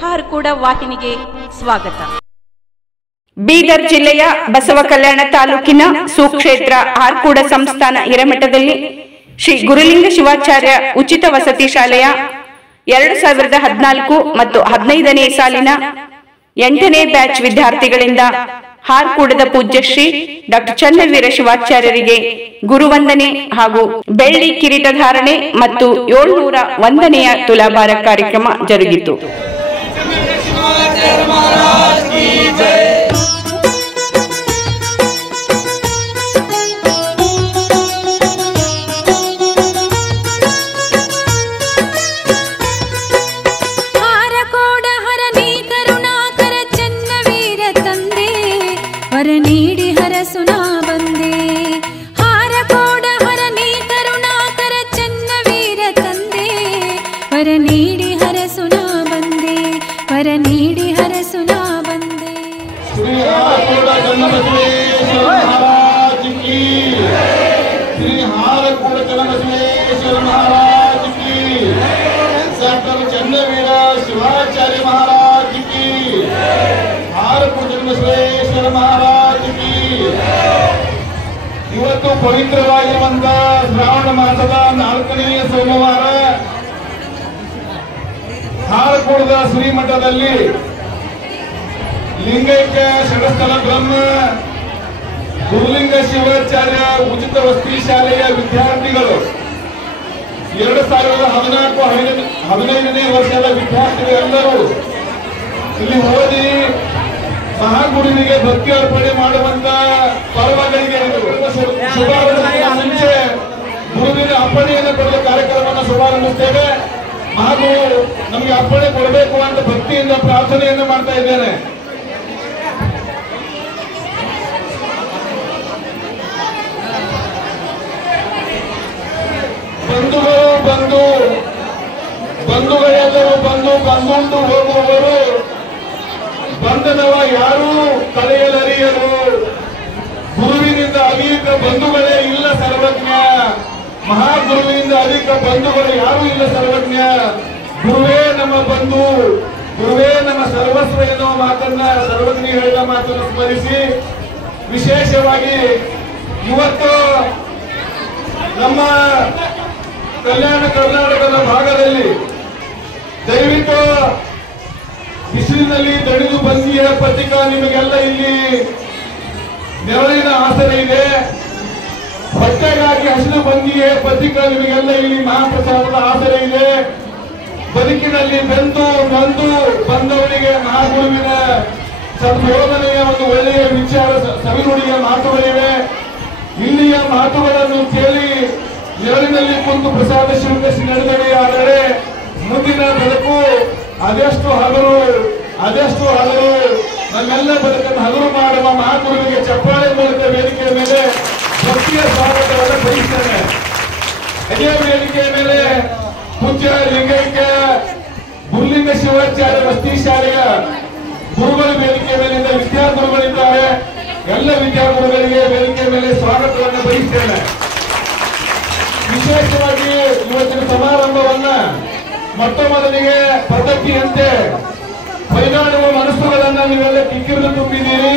ಹಾರ್ಕೂಡ ವಾಹಿನಿಗೆ ಸ್ವಾಗತ. ಬೀದರ್ ಜಿಲ್ಲೆಯ ಬಸವ ಕಲ್ಯಾಣ ತಾಲೂಕಿನ ಸುಕ್ಷೇತ್ರ ಹಾರ್ಕೂಡ ಸಂಸ್ಥಾನ ಹಿರೇಮಠದಲ್ಲಿ ಶ್ರೀ ಗುರುಲಿಂಗ ಶಿವಾಚಾರ್ಯ ಉಚಿತ ವಸತಿ ಶಾಲೆಯ 2014 ಮತ್ತು 15ನೇ ಸಾಲಿನ 8ನೇ ಬ್ಯಾಚ್ ವಿದ್ಯಾರ್ಥಿಗಳಿಂದ ಹಾರ್ಕೂಡದ ಪೂಜ್ಯ ಶ್ರೀ ಡಾಕ್ಟರ್ ಚನ್ನವೀರ ಶಿವಾಚಾರ್ಯರಿಗೆ ಗುರುವಂದನೆ ಹಾಗೂ ಬೆಳ್ಳಿ ಕಿರೀಟ ಧಾರಣೆ ಮತ್ತು 701ನೇ ತುಲಾಭಾರ ಕಾರ್ಯಕ್ರಮ ಜರುಗಿತು. शिवाचार्य महाराज की, हारकूಡ ಜನ್ಮೇಶ್ವರ ಮಹಾರಾಜ್ की. ಇವತ್ತು ಪವಿತ್ರವಾಗಿರುವಂತಹ ಶ್ರಾವಣ ಮಾಸದ 4ನೇ ಸೋಮವಾರ ಹಾರಕೂಡದ ಶ್ರೀಮಠದಲ್ಲಿ ಲಿಂಗೈಕ್ಯ ಷಡಸ್ಥಲ ಬ್ರಹ್ಮ ಗುರುಲಿಂಗ ಶಿವಾಚಾರ್ಯ ಉಚಿತ ವಸತಿ ಶಾಲೆಯ ವಿದ್ಯಾರ್ಥಿಗಳು 2014-15ನೇ ವರ್ಷದ ವಿದ್ಯಾರ್ಥಿಗಳೆಲ್ಲರೂ ಇಲ್ಲಿ ಓದಿ ಮಹಾಗುರುವಿಗೆ ಭಕ್ತಿ ಅರ್ಪಣೆ ಮಾಡುವಂತ ಪರ್ವಗಳಿಗೆ ಶುಭಾರಂಭ ಮುಂಚೆ ಗುರುವಿನ ಅರ್ಪಣೆಯನ್ನು ಕೊಡುವ ಕಾರ್ಯಕ್ರಮವನ್ನು ಶುಭಾರಂಭಿಸ್ತೇವೆ. ಮಹಾಗುರು ನಮಗೆ ಅರ್ಪಣೆ ಕೊಡಬೇಕು ಅಂತ ಭಕ್ತಿಯಿಂದ ಪ್ರಾರ್ಥನೆಯನ್ನು ಮಾಡ್ತಾ ಇದ್ದೇನೆ. ಬಂಧುಗಳೆಲ್ಲರೂ ಬಂದುಂಟು ಹೋಗುವವರು ಬಂಧನವ ಯಾರೂ ಕಳೆಯಲರಿಯರು. ಗುರುವಿನಿಂದ ಅಧಿಕ ಬಂಧುಗಳೇ ಇಲ್ಲ ಸರ್ವಜ್ಞ, ಮಹಾಗುರುವಿನಿಂದ ಅಧಿಕ ಬಂಧುಗಳು ಯಾರೂ ಇಲ್ಲ ಸರ್ವಜ್ಞ. ಗುರುವೇ ನಮ್ಮ ಬಂಧು, ಗುರುವೇ ನಮ್ಮ ಸರ್ವಸ್ವ ಎನ್ನುವ ಮಾತನ್ನ ಸರ್ವಜ್ಞ ಹೇಳಿದ ಮಾತನ್ನು ಸ್ಮರಿಸಿ, ವಿಶೇಷವಾಗಿ ಇವತ್ತು ನಮ್ಮ ಕಲ್ಯಾಣ ಕರ್ನಾಟಕದ ಭಾಗದಲ್ಲಿ ದಯವಿಟ್ಟು ಬಿಸಿಲಿನಲ್ಲಿ ದಣಿದು ಬಂದಿಯ ಪತ್ರಿಕಾ ನಿಮಗೆಲ್ಲ ಇಲ್ಲಿ ನೆರಳಿನ ಆಸರೆ ಇದೆ. ಹೊಟ್ಟೆಗಾಗಿ ಹಸಿರು ಬಂದಿಯ ಪತ್ರಿಕಾ ನಿಮಗೆಲ್ಲ ಇಲ್ಲಿ ಮಹಾಪ್ರಸಾದದ ಆಸರೆ ಇದೆ. ಬದುಕಿನಲ್ಲಿ ಬೆಂದು ನೊಂದು ಬಂದವರಿಗೆ ಮಹಾಗುರುವಿನ ಸದ್ಬೋಧನೆಯ ಒಂದು ಒಳ್ಳೆಯ ವಿಚಾರ ಸವಿನುಡಿಯ ಮಾತುಗಳಿವೆ. ಇಲ್ಲಿಯ ಮಾತುಗಳನ್ನು ಕೇಳಿ ನೆರಳಿನಲ್ಲಿ ಕುಂತು ಪ್ರಸಾದ ಸ್ವೀಕರಿಸಿ ನಡೆದಡೆಯಾದರೆ ಮುಂದಿನ ಬದುಕು ಅದೆಷ್ಟು ಹಗಲು ನಮ್ಮೆಲ್ಲ ಬದುಕನ್ನು ಹಗಲು ಮಾಡುವ ಮಹಾಗುರುವಿಗೆ ಚಪ್ಪಾಳೆ ಮೂಲಕ ವೇದಿಕೆಯ ಮೇಲೆ ಭಕ್ತಿಯ ಸ್ವಾಗತವನ್ನು ಬಯಸ್ತೇನೆ. ಅದೇ ವೇದಿಕೆಯ ಮೇಲೆ ಪೂಜ್ಯ ಲಿಂಗೈಕ್ಯ ಗುರುಲಿಂಗ ಶಿವಾಚಾರ್ಯ ವಸತಿ ಶಾಲೆಯ ಗುರುಗಳು ವೇದಿಕೆಯ ಮೇಲಿಂದ ವಿದ್ಯಾಗುರುಗಳಿದ್ದಾರೆ. ಎಲ್ಲ ವಿದ್ಯಾಗುರುಗಳಿಗೆ ವೇದಿಕೆಯ ಮೇಲೆ ಸ್ವಾಗತವನ್ನು ಬಯಸ್ತೇನೆ. ವಿಶೇಷವಾಗಿ ಇವತ್ತಿನ ಸಮಾರಂಭವನ್ನ ಮೊಟ್ಟ ಮೊದಲಿಗೆ ಪದ್ಧತಿಯಂತೆ ಬೈದಾಡುವ ಮನಸ್ಸುಗಳನ್ನ ನೀವೆಲ್ಲ ಕಿಕ್ಕಿರಿದು ತುಂಬಿದ್ದೀರಿ.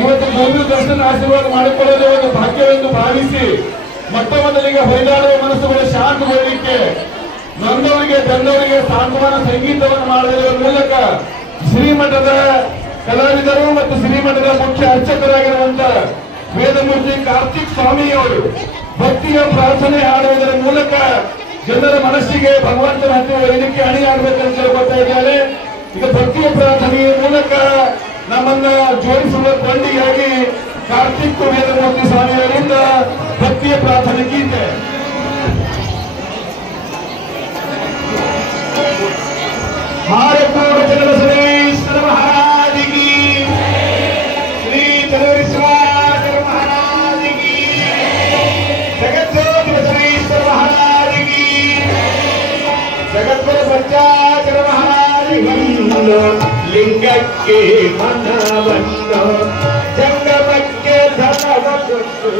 ಇವತ್ತು ಗುರು ದರ್ಶನ ಆಶೀರ್ವಾದ ಮಾಡಿಕೊಳ್ಳಲು ಒಂದು ಭಾಗ್ಯವೆಂದು ಭಾವಿಸಿ ಮೊಟ್ಟ ಮೊದಲಿಗೆ ಬೈದಾಡುವ ಮನಸ್ಸುಗಳು ಶಾಂತಗೊಳ್ಳಲಿಕ್ಕೆ ನೊಂದವರಿಗೆ ಬೆಂದವರಿಗೆ ಸಾಂತ್ವನ ಸಂಗೀತವನ್ನು ಮಾಡುವುದರ ಮೂಲಕ ಶ್ರೀಮಠದ ಕಲಾವಿದರು ಮತ್ತು ಶ್ರೀಮಠದ ಮುಖ್ಯ ಅರ್ಚಕರಾಗಿರುವಂತಹ ವೇದಮೂರ್ತಿ ಕಾರ್ತಿಕ್ ಸ್ವಾಮಿಯವರು ಭಕ್ತಿಯ ಪ್ರಾರ್ಥನೆ ಹಾಡುವುದರ ಮೂಲಕ ಜನರ ಮನಸ್ಸಿಗೆ ಭಗವಂತನ ಹತ್ತಿರ ವೇದಿಕೆ ಅಣಿಯಾಗಬೇಕಂತ ಹೇಳ್ಕೊತಾ ಇದ್ದಾರೆ. ಈಗ ಭಕ್ತಿಯ ಪ್ರಾರ್ಥನೆಯ ಮೂಲಕ ನಮ್ಮನ್ನ ಜೋಡಿಸುವ ಕೊಂಡಿಯಾಗಿ ಕಾರ್ತಿಕ್ ವೇದಮೂರ್ತಿ ಸ್ವಾಮಿಯವರಿಂದ ಭಕ್ತಿಯ ಪ್ರಾರ್ಥನೆ ಗೀತೆ. ಹಾರಕೂಡ ಜನ್ಮೇಶ್ವರ ಮಹಾರಾಜ್ की, ಶ್ರೀ ಚನ್ನವೀರ ಶಿವಾಚಾರ್ಯ ಮಹಾರಾಜ್ की, ಜಗದ್ಗುರು ಬಸವೇಶ್ವರ ಮಹಾರಾಜ್ की, ಜಗದ್ಗುರು ಬಚ್ಚಾಚಾರ್ಯ ಮಹಾರಾಜ್ की. ಲಿಂಗಕ್ಕೆ ಮನವನ್ನು ಜಂಗಮಕ್ಕೆ ಧನವ ಕೊಟ್ಟು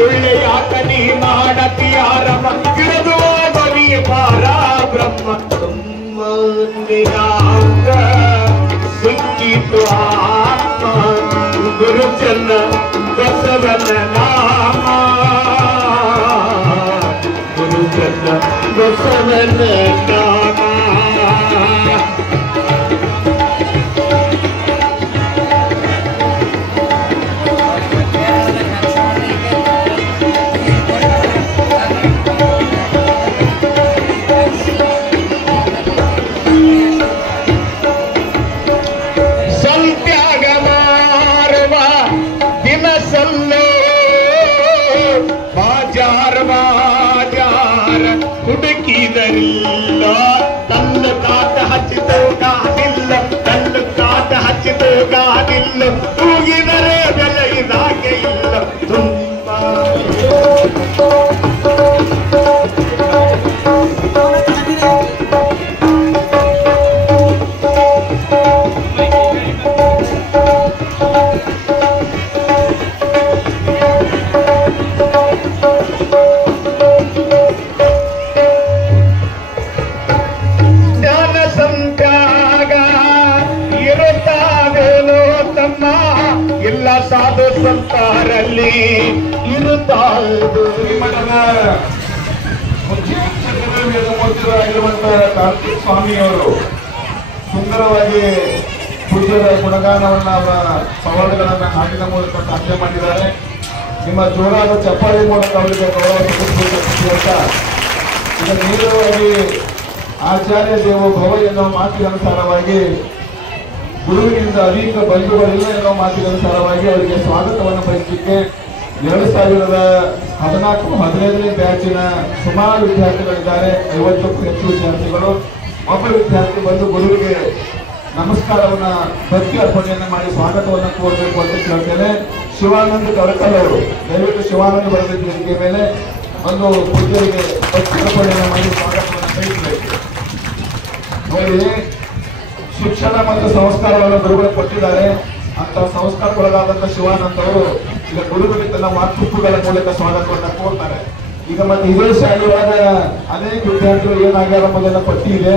ತುಳ್ಳೆಯಾತನಿ ಮಾಡತಿಯಾರಮ್ಮ ಗಿಡದು ಬಲಿ ಪಾರ ಬ್ರಹ್ಮ ತುಮ್ಮಂದಿನಾಗ ಸಿಕ್ಕಿತು ಆತ್ಮ ಗುರುಚನ್ನ ಬಸವನ ನಾಮ ಗುರುಚನ್ನ ಬಸವನ ನಾಮ ಹುಡುಕಿದರಿಲ್ಲ ತನ್ನ ಕಾಟ ಹಚ್ಚಿದೋಗಾದಿಲ್ಲ ತನ್ನ ಕಾಟ ಹಚ್ಚಿದೋಗಾದಿಲ್ಲ ತೂಗಿದರೆ ಬೆಲೆ ಇದಾಗೆ ಇಲ್ಲ ತುಂಬ ಸಾಧು ಸಂತಾರಲ್ಲಿ ಇರುತ್ತಾದು ಮಠದ ಮುಖ್ಯ ಶಿಕ್ಷಕರು ವೇದಮೂರ್ತಿಗಳಾಗಿರುವಂತಹ ಕಾರ್ತಿಕ್ ಸ್ವಾಮಿಯವರು ಸುಂದರವಾಗಿ ಪೂಜ್ಯರ ಗುಣಗಾನವನ್ನ ಅವರ ಸವಾಲುಗಳನ್ನ ಹಾಡಿನ ಮೂಲಕ ಸಾಧ್ಯ ಮಾಡಿದ್ದಾರೆ. ನಿಮ್ಮ ಜೋರಾದ ಚಪ್ಪಾಳಿ ಮೂಲಕ ಅವರಿಗೆ ಗೌರವ ಸಲ್ಲಿಸಬೇಕಂತ ಈಗ ನೇರವಾಗಿ ಆಚಾರ್ಯ ದೇವೋ ಭವ ಎನ್ನುವ ಮಾತಿನನುಸಾರವಾಗಿ ಗುರುವಿನಿಂದ ಅನೇಕ ಬಂಧುಗಳಿಲ್ಲ ಎನ್ನುವ ಮಾತಿನನುಸಾರವಾಗಿ ಅವರಿಗೆ ಸ್ವಾಗತವನ್ನು ಬಯಸಲಿಕ್ಕೆ 2014-15ನೇ ಬ್ಯಾಚಿನ ಸುಮಾರು ವಿದ್ಯಾರ್ಥಿಗಳಿದ್ದಾರೆ. 50ಕ್ಕೂ ಹೆಚ್ಚು ವಿದ್ಯಾರ್ಥಿಗಳು. ಒಬ್ಬ ವಿದ್ಯಾರ್ಥಿ ಬಂದು ಗುರುವಿಗೆ ನಮಸ್ಕಾರವನ್ನ ಭಕ್ತಿ ಅರ್ಪಣೆಯನ್ನು ಮಾಡಿ ಸ್ವಾಗತವನ್ನು ಕೋರಬೇಕು ಅಂತ ಕೇಳ್ತೇನೆ. ಶಿವಾನಂದ್ ಕಳಕಲ್ ಅವರು ದಯವಿಟ್ಟು ಶಿವಾನಂದ್ ಬರೆದ ವೇದಿಕೆ ಮೇಲೆ ಒಂದು ಪೂಜೆಗೆ ಭಕ್ತಿ ಅರ್ಪಣೆಯನ್ನು ಮಾಡಿ ಸ್ವಾಗತವನ್ನು ಬಯಸಬೇಕು. ನೋಡಿ, ಶಿಕ್ಷಣ ಮತ್ತು ಸಂಸ್ಕಾರವನ್ನು ಗುರುಗಳು ಕೊಟ್ಟಿದ್ದಾರೆ. ಅಂತ ಸಂಸ್ಕಾರಕ್ಕೊಳಗಾದಂತ ಶಿವಾನಂದ್ ಅವರು ಈಗ ಗುರುಗಳಿಗೆ ತನ್ನ ಮಾತೃತ್ವಗಳ ಮೂಲಕ ಸ್ವಾಗತವನ್ನು ಕೋರ್ತಾರೆ. ಈಗ ಮತ್ತೆ ಇದೇ ಶಾಲೆಯೊಳಗ ಅನೇಕ ವಿದ್ಯಾರ್ಥಿಗಳು ಏನಾಗ್ಯಾರ ಎಂಬುದನ್ನ ಪಟ್ಟಿ ಇದೆ,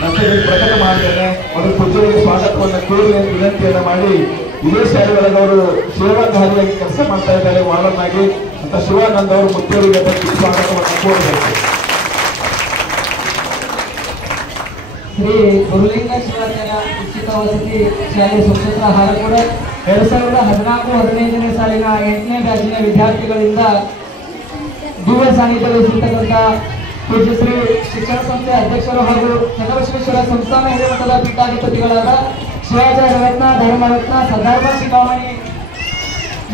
ನಾನು ಪ್ರಕಟ ಮಾಡ್ತೇನೆ. ಅವರು ಪೂಜೆಗೆ ಸ್ವಾಗತವನ್ನು ಕೋರಿ ವಿನಂತಿಯನ್ನು ಮಾಡಿ ಇದೇ ಶಾಲೆಯೊಳಗೆ ಅವರು ಸೇವಾಧಾರಿಯಾಗಿ ಕೆಲಸ ಮಾಡ್ತಾ ಇದ್ದಾರೆ ವಾರ್ಡನ್ನಾಗಿ. ಅಂತ ಶಿವಾನಂದ್ ಅವರು ಮುಖ್ಯರಿಗೆ ಸ್ವಾಗತವನ್ನು ಕೋರಬೇಕು. ಶ್ರೀ ಗುರುಲಿಂಗ ಶಿವಾಚಾರ್ಯ ಉಚಿತ ವಸತಿ ಶಾಲೆ ಸುಕ್ಷೇತ್ರ ಹಾರಕೋಡ 2014-15ನೇ ಸಾಲಿನ 8ನೇ ಬ್ಯಾಚಿನ ವಿದ್ಯಾರ್ಥಿಗಳಿಂದ ದಿವ್ಯ ಸಾನ್ನಿಧ್ಯ ವಹಿಸಿರ್ತಕ್ಕಂಥ ಪೂಜ್ಯ ಶ್ರೀ ಶಿಕ್ಷಣ ಸಂಸ್ಥೆ ಅಧ್ಯಕ್ಷರು ಹಾಗೂ ಚನ್ನಬಸವೇಶ್ವರ ಸಂಸ್ಥಾನ ಹಿರೇಮಠದ ಪೀಠಾಧಿಪತಿಗಳಾದ ಶಿವಾಚಾರ್ಯ ರತ್ನ ಧರ್ಮರತ್ನ ಸದಾರ್ಥ ಶಿಖಾಮಣಿ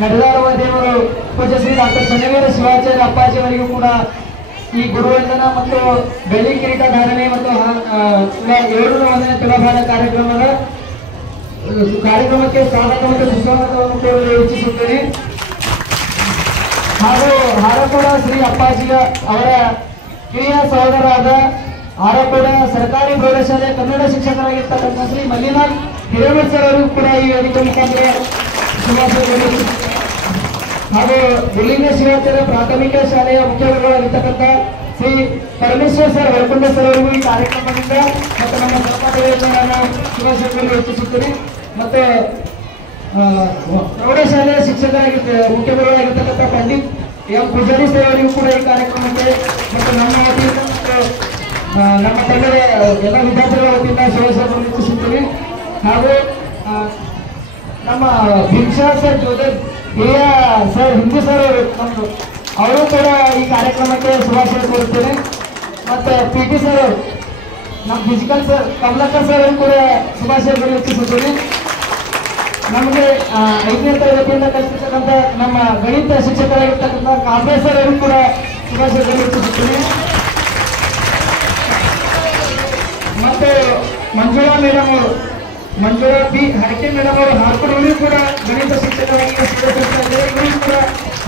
ನಡೆದಾರುವ ದೇವರು ಪೂಜ್ಯ ಶ್ರೀ ಡಾಕ್ಟರ್ ಚನ್ನವೀರ ಶಿವಾಚಾರ್ಯ ಅಪ್ಪಾಜಿಯವರಿಗೂ ಕೂಡ ಈ ಗುರುವಂದನ ಮತ್ತು ಬೆಳ್ಳಿ ಕಿರೀಟ ಧಾರಣೆ ಮತ್ತು 701ನೇ ತುಲಾಭಾರ ಕಾರ್ಯಕ್ರಮಕ್ಕೆ ಸ್ವಾಗತ ಮತ್ತು ಸುಸ್ವಾಗತವನ್ನು ಕೋರಲು ಇಚ್ಛಿಸುತ್ತೇನೆ. ಹಾಗೂ ಹಾರಕೋಡ ಶ್ರೀ ಅಪ್ಪಾಜಿಯ ಅವರ ಕಿರಿಯ ಸಹೋದರಾದ ಹಾರಕೋಡ ಸರ್ಕಾರಿ ಪ್ರೌಢಶಾಲೆ ಕನ್ನಡ ಶಿಕ್ಷಕರಾಗಿರ್ತಕ್ಕಂಥ ಶ್ರೀ ಮಲ್ಲಿನಾಥ್ ಹಿರೇಮಠ್ ಸರ್ ಅವರು ಕೂಡ ಈ ವೇದಿಕೆ ಮುಖಾಂತರ ಶುಭಾಶಯ. ಹಾಗೂ ಗುರುಲಿಂಗ ಶಿವಾಚಾರ್ಯ ಪ್ರಾಥಮಿಕ ಶಾಲೆಯ ಮುಖ್ಯಗುರುಗಳಾಗಿರ್ತಕ್ಕಂಥ ಶ್ರೀ ಪರಮೇಶ್ವರ್ ಸರ್ ವೈಕುಂಠ ಸರ್ ಅವರಿಗೂ ಈ ಕಾರ್ಯಕ್ರಮದಿಂದ ಮತ್ತು ನಮ್ಮ ಸರ್ಕಾರದಿಂದ ನಾನು ಶುಭಾಶಯಗಳನ್ನು ಹೆಚ್ಚಿಸುತ್ತೇನೆ. ಮತ್ತು ಪ್ರೌಢಶಾಲೆಯ ಮುಖ್ಯಗುರುಗಳಾಗಿರ್ತಕ್ಕಂಥ ಪಂಡಿತ್ ಎಂ ಪೂಜಾರಿ ಸರ್ ಅವರಿಗೂ ಕೂಡ ಈ ಕಾರ್ಯಕ್ರಮಕ್ಕೆ ಮತ್ತು ನಮ್ಮ ವತಿಯಿಂದ ಮತ್ತು ನಮ್ಮ ತಂಡದ ಎಲ್ಲ ವಿದ್ಯಾರ್ಥಿಗಳ ವತಿಯಿಂದ ಶುಭಾಶಯಗಳನ್ನು ಹೆಚ್ಚಿಸುತ್ತೇನೆ. ಹಾಗೂ ನಮ್ಮ ಭಿಕ್ಷಾ ಸರ್ ಜೊತೆ ಹಿರಿಯ ಸರ್ ಹಿಂದೂ ಸರ್ ನಮ್ಮದು ಅವರು ಕೂಡ ಈ ಕಾರ್ಯಕ್ರಮಕ್ಕೆ ಶುಭಾಶಯ ಕೋರುತ್ತೇನೆ. ಮತ್ತು PT ಸರ್ ನಮ್ಮ ಫಿಸಿಕಲ್ ಸರ್ ಕಮಲಾಕರ್ ಸರ್ ಅವರು ಕೂಡ ಶುಭಾಶಯಗಳು ಹೆಚ್ಚಿಸುತ್ತೇನೆ. ನಮಗೆ 5ನೇ ತರಗತಿಯಿಂದ ಕಲಿಸಿರ್ತಕ್ಕಂಥ ನಮ್ಮ ಗಣಿತ ಶಿಕ್ಷಕರಾಗಿರ್ತಕ್ಕಂಥ ಕಾಂಬೆ ಸರ್ ಅವರು ಕೂಡ ಶುಭಾಶಯಗಳು ಹೆಚ್ಚಿಸುತ್ತೇನೆ. ಮತ್ತು ಮಂಜುಳಾ ಮೇಡಮ್ ಅವರು ಮಂಜುಳಾ ಬಿ ಹರಕೆ ಮೇಡಮ್ ಅವರು ಹಾರ್ಕೋಡಲ್ಲಿ ಕೂಡ ಗಣಿತ ಶಿಕ್ಷಕರಾಗಿ ಇವರು ಕೂಡ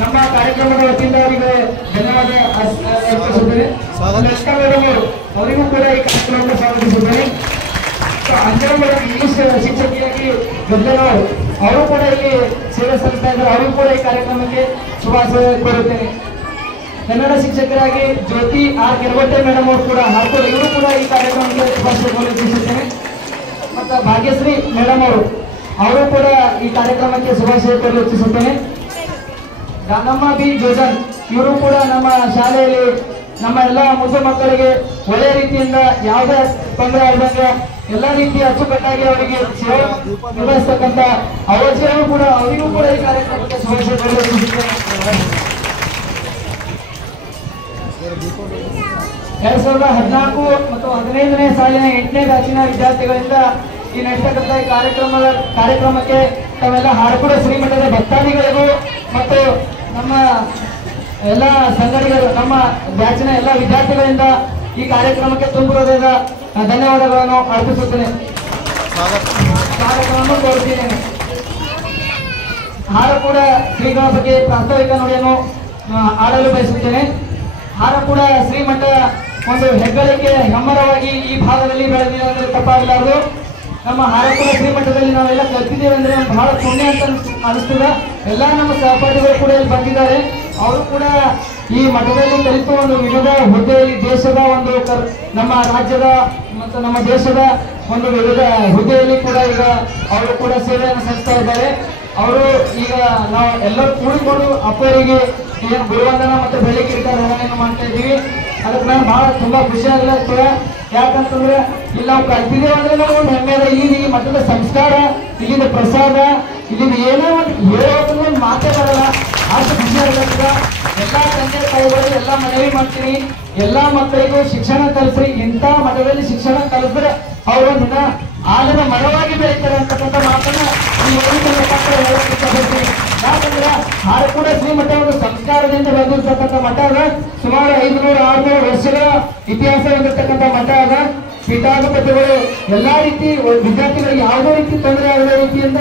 ನಮ್ಮ ಕಾರ್ಯಕ್ರಮದ ವತಿಯಿಂದ ಅವರಿಗೆ ಧನ್ಯವಾದ ಅರ್ಪಿಸುತ್ತೇನೆ. ಲಲಿತಾ ಮೇಡಮ್ ಅವರು ಅವರಿಗೂ ಕೂಡ ಈ ಕಾರ್ಯಕ್ರಮಕ್ಕೆ ಸ್ವಾಗತಿಸುತ್ತೇನೆ. ಅಂಜನ ಮೇಡಮ್ ಇಂಗ್ಲಿಷ್ ಶಿಕ್ಷಕಿಯಾಗಿ ಗದ್ದಲ ಅವರು ಕೂಡ ಇಲ್ಲಿ ಸೇವೆ ಸಲ್ಲಿಸ್ತಾ ಇದ್ದಾರೆ. ಅವರಿಗೂ ಕೂಡ ಈ ಕಾರ್ಯಕ್ರಮಕ್ಕೆ ಶುಭಾಶಯ ಕೋರುತ್ತೇನೆ. ಕನ್ನಡ ಶಿಕ್ಷಕರಾಗಿ ಜ್ಯೋತಿ ಆರ್ ಕೆರವಟ್ಟೆ ಮೇಡಮ್ ಅವರು ಕೂಡ ಹಾಕೋರು, ಇವರು ಕೂಡ ಈ ಕಾರ್ಯಕ್ರಮಕ್ಕೆ ಶುಭಾಶಯ ಕೋರುತ್ತೇನೆ. ಮತ್ತು ಭಾಗ್ಯಶ್ರೀ ಮೇಡಮ್ ಅವರು ಕೂಡ ಈ ಕಾರ್ಯಕ್ರಮಕ್ಕೆ ಶುಭಾಶಯ ಕೋರಲು ಇಚ್ಛಿಸುತ್ತೇನೆ. ಗಾನಮ್ಮ ಬಿ ಜೋಜನ್ ಇವರು ಕೂಡ ನಮ್ಮ ಶಾಲೆಯಲ್ಲಿ ನಮ್ಮ ಎಲ್ಲ ಮುದ್ದು ಮಕ್ಕಳಿಗೆ ಒಳ್ಳೆಯ ರೀತಿಯಿಂದ ಯಾವುದೇ ತೊಂದರೆ ಆಗದಂಗೆ ಎಲ್ಲ ರೀತಿಯ ಅಚ್ಚುಕಟ್ಟಾಗಿ ಅವರಿಗೆ ಸೇವೆ ನಿರ್ವಹಿಸ್ತಕ್ಕಂಥ ಅವಶ್ಯಕೂ ಕೂಡ ಅವರಿಗೂ ಕೂಡ ಈ ಕಾರ್ಯಕ್ರಮಕ್ಕೆ ಶುಭಾಶಯ ಕೋರಲು ಇಚ್ಛಿಸುತ್ತೇನೆ. 2014 ಮತ್ತು 15ನೇ ಸಾಲಿನ 8ನೇ ಬ್ಯಾಚಿನ ವಿದ್ಯಾರ್ಥಿಗಳಿಂದ ಈ ನಡೆಸತಕ್ಕಂಥ ಈ ಕಾರ್ಯಕ್ರಮಕ್ಕೆ ತಾವೆಲ್ಲ ಹಾರಕೂಡ ಶ್ರೀಮಠದ ಭಕ್ತಾದಿಗಳಿಗೂ ಮತ್ತು ನಮ್ಮ ಎಲ್ಲ ಸಂಘಟನೆಗಳು ನಮ್ಮ ಬ್ಯಾಚಿನ ಎಲ್ಲ ವಿದ್ಯಾರ್ಥಿಗಳಿಂದ ಈ ಕಾರ್ಯಕ್ರಮಕ್ಕೆ ತುಂಬ ಹೃದಯದ ಧನ್ಯವಾದಗಳನ್ನು ಅರ್ಪಿಸುತ್ತೇನೆ, ಸ್ವಾಗತವನ್ನು ಕೋರುತ್ತೇನೆ. ಹಾರಕೂಡ ಶ್ರೀಗಳ ಬಗ್ಗೆ ಪ್ರಾಸ್ತಾವಿಕ ನುಡಿಯನ್ನು ಆಡಲು ಬಯಸುತ್ತೇನೆ. ಹಾರಕೂಡ ಶ್ರೀಮಠ ಒಂದು ಹೆಗ್ಗಳಿಕೆ ಹೆಮ್ಮರವಾಗಿ ಈ ಭಾಗದಲ್ಲಿ ಬೆಳೆದಿದೆ ಅಂದರೆ ತಪ್ಪಾಗಲಾರದು. ನಮ್ಮ ಹಾರಕೂಡ ಶ್ರೀಮಠದಲ್ಲಿ ನಾವೆಲ್ಲ ಕಲ್ತಿದ್ದೇವೆ ಅಂದ್ರೆ ಬಹಳ ಪುಣ್ಯ ಅಂತ ಅನಿಸ್ತದೆ. ಎಲ್ಲ ನಮ್ಮ ಸಹಪಾಠಿಗಳು ಕೂಡ ಇಲ್ಲಿ ಬಂದಿದ್ದಾರೆ. ಅವರು ಕೂಡ ಈ ಮಠದಲ್ಲಿ ಕಲಿತು ಒಂದು ವಿವಿಧ ಹುದ್ದೆಯಲ್ಲಿ ದೇಶದ ಒಂದು ನಮ್ಮ ರಾಜ್ಯದ ಮತ್ತು ನಮ್ಮ ದೇಶದ ಒಂದು ವಿವಿಧ ಹುದ್ದೆಯಲ್ಲಿ ಕೂಡ ಈಗ ಅವರು ಕೂಡ ಸೇವೆಯನ್ನು ಸಲ್ಲಿಸ್ತಾ ಇದ್ದಾರೆ. ಅವರು ಈಗ ನಾವು ಎಲ್ಲರೂ ಕೂಡಿಕೊಂಡು ಅಪ್ಪರಿಗೆ ಏನು ಗುರುವಂದನ ಮತ್ತು ಬೆಳ್ಳಿ ಕಿರೀಟ ರವಾನೆಯನ್ನು ಮಾಡ್ತಾ ಇದ್ದೀವಿ. ಅದಕ್ಕೆ ನಾನು ಬಹಳ ತುಂಬಾ ಖುಷಿ ಆಗಲಾಗ್ತದೆ. ಯಾಕಂತಂದ್ರೆ ಇಲ್ಲಿ ನಾವು ಕಲ್ತಿದ್ದೇವೆ ಅಂದ್ರೆ ನಾವು ಒಂದು ಹೆಮ್ಮೆ ಅದ. ಇಲ್ಲಿ ಈ ಮಠದ ಸಂಸ್ಕಾರ, ಇಲ್ಲಿಂದ ಪ್ರಸಾದ, ಇಲ್ಲಿಂದ ಏನೋ ಒಂದು ಹೇಳೋದು ಒಂದು ಮಾತೇ ಬರಲ್ಲ, ಅಷ್ಟು ಖುಷಿ ಆಗಲಾಗ್ತದ. ಎಲ್ಲ ತಂದೆ ತಾಯಿಗಳು ಎಲ್ಲ ಮನವಿ ಮಾಡ್ತೀನಿ, ಎಲ್ಲಾ ಮಕ್ಕಳಿಗೂ ಶಿಕ್ಷಣ ಕಲಿಸ್ರಿ. ಇಂಥ ಮಠದಲ್ಲಿ ಶಿಕ್ಷಣ ಕಲಿಸಿದ್ರೆ ಅವರೊಂದಿನ ಆಲಿನ ಮರವಾಗಿ ಬೆಳೀತಾರೆ ಅಂತಕ್ಕಂಥ ಮಾತನ್ನ ಈ ವೇದಿಕೆ ಮುಖಾಂತರ ಹೇಳಕ್ ಇಷ್ಟಪಡ್ತೀನಿ. ಯಾಕಂದ್ರೆ ಹಾರಕೂಡ ಶ್ರೀಮಠ ಒಂದು ಸಂಸ್ಕಾರದಿಂದ ಬಂದಿರ್ತಕ್ಕಂಥ ಮಠ ಅದ. ಸುಮಾರು 500-600 ವರ್ಷಗಳ ಇತಿಹಾಸ ಹೊಂದಿರತಕ್ಕಂಥ ಮಠ ಅದ. ಪೀಠಾಧಿಪತಿಗಳು ಎಲ್ಲಾ ರೀತಿ ವಿದ್ಯಾರ್ಥಿಗಳಿಗೆ ಯಾವುದೇ ರೀತಿ ತೊಂದರೆ ಆಗದ ರೀತಿಯಿಂದ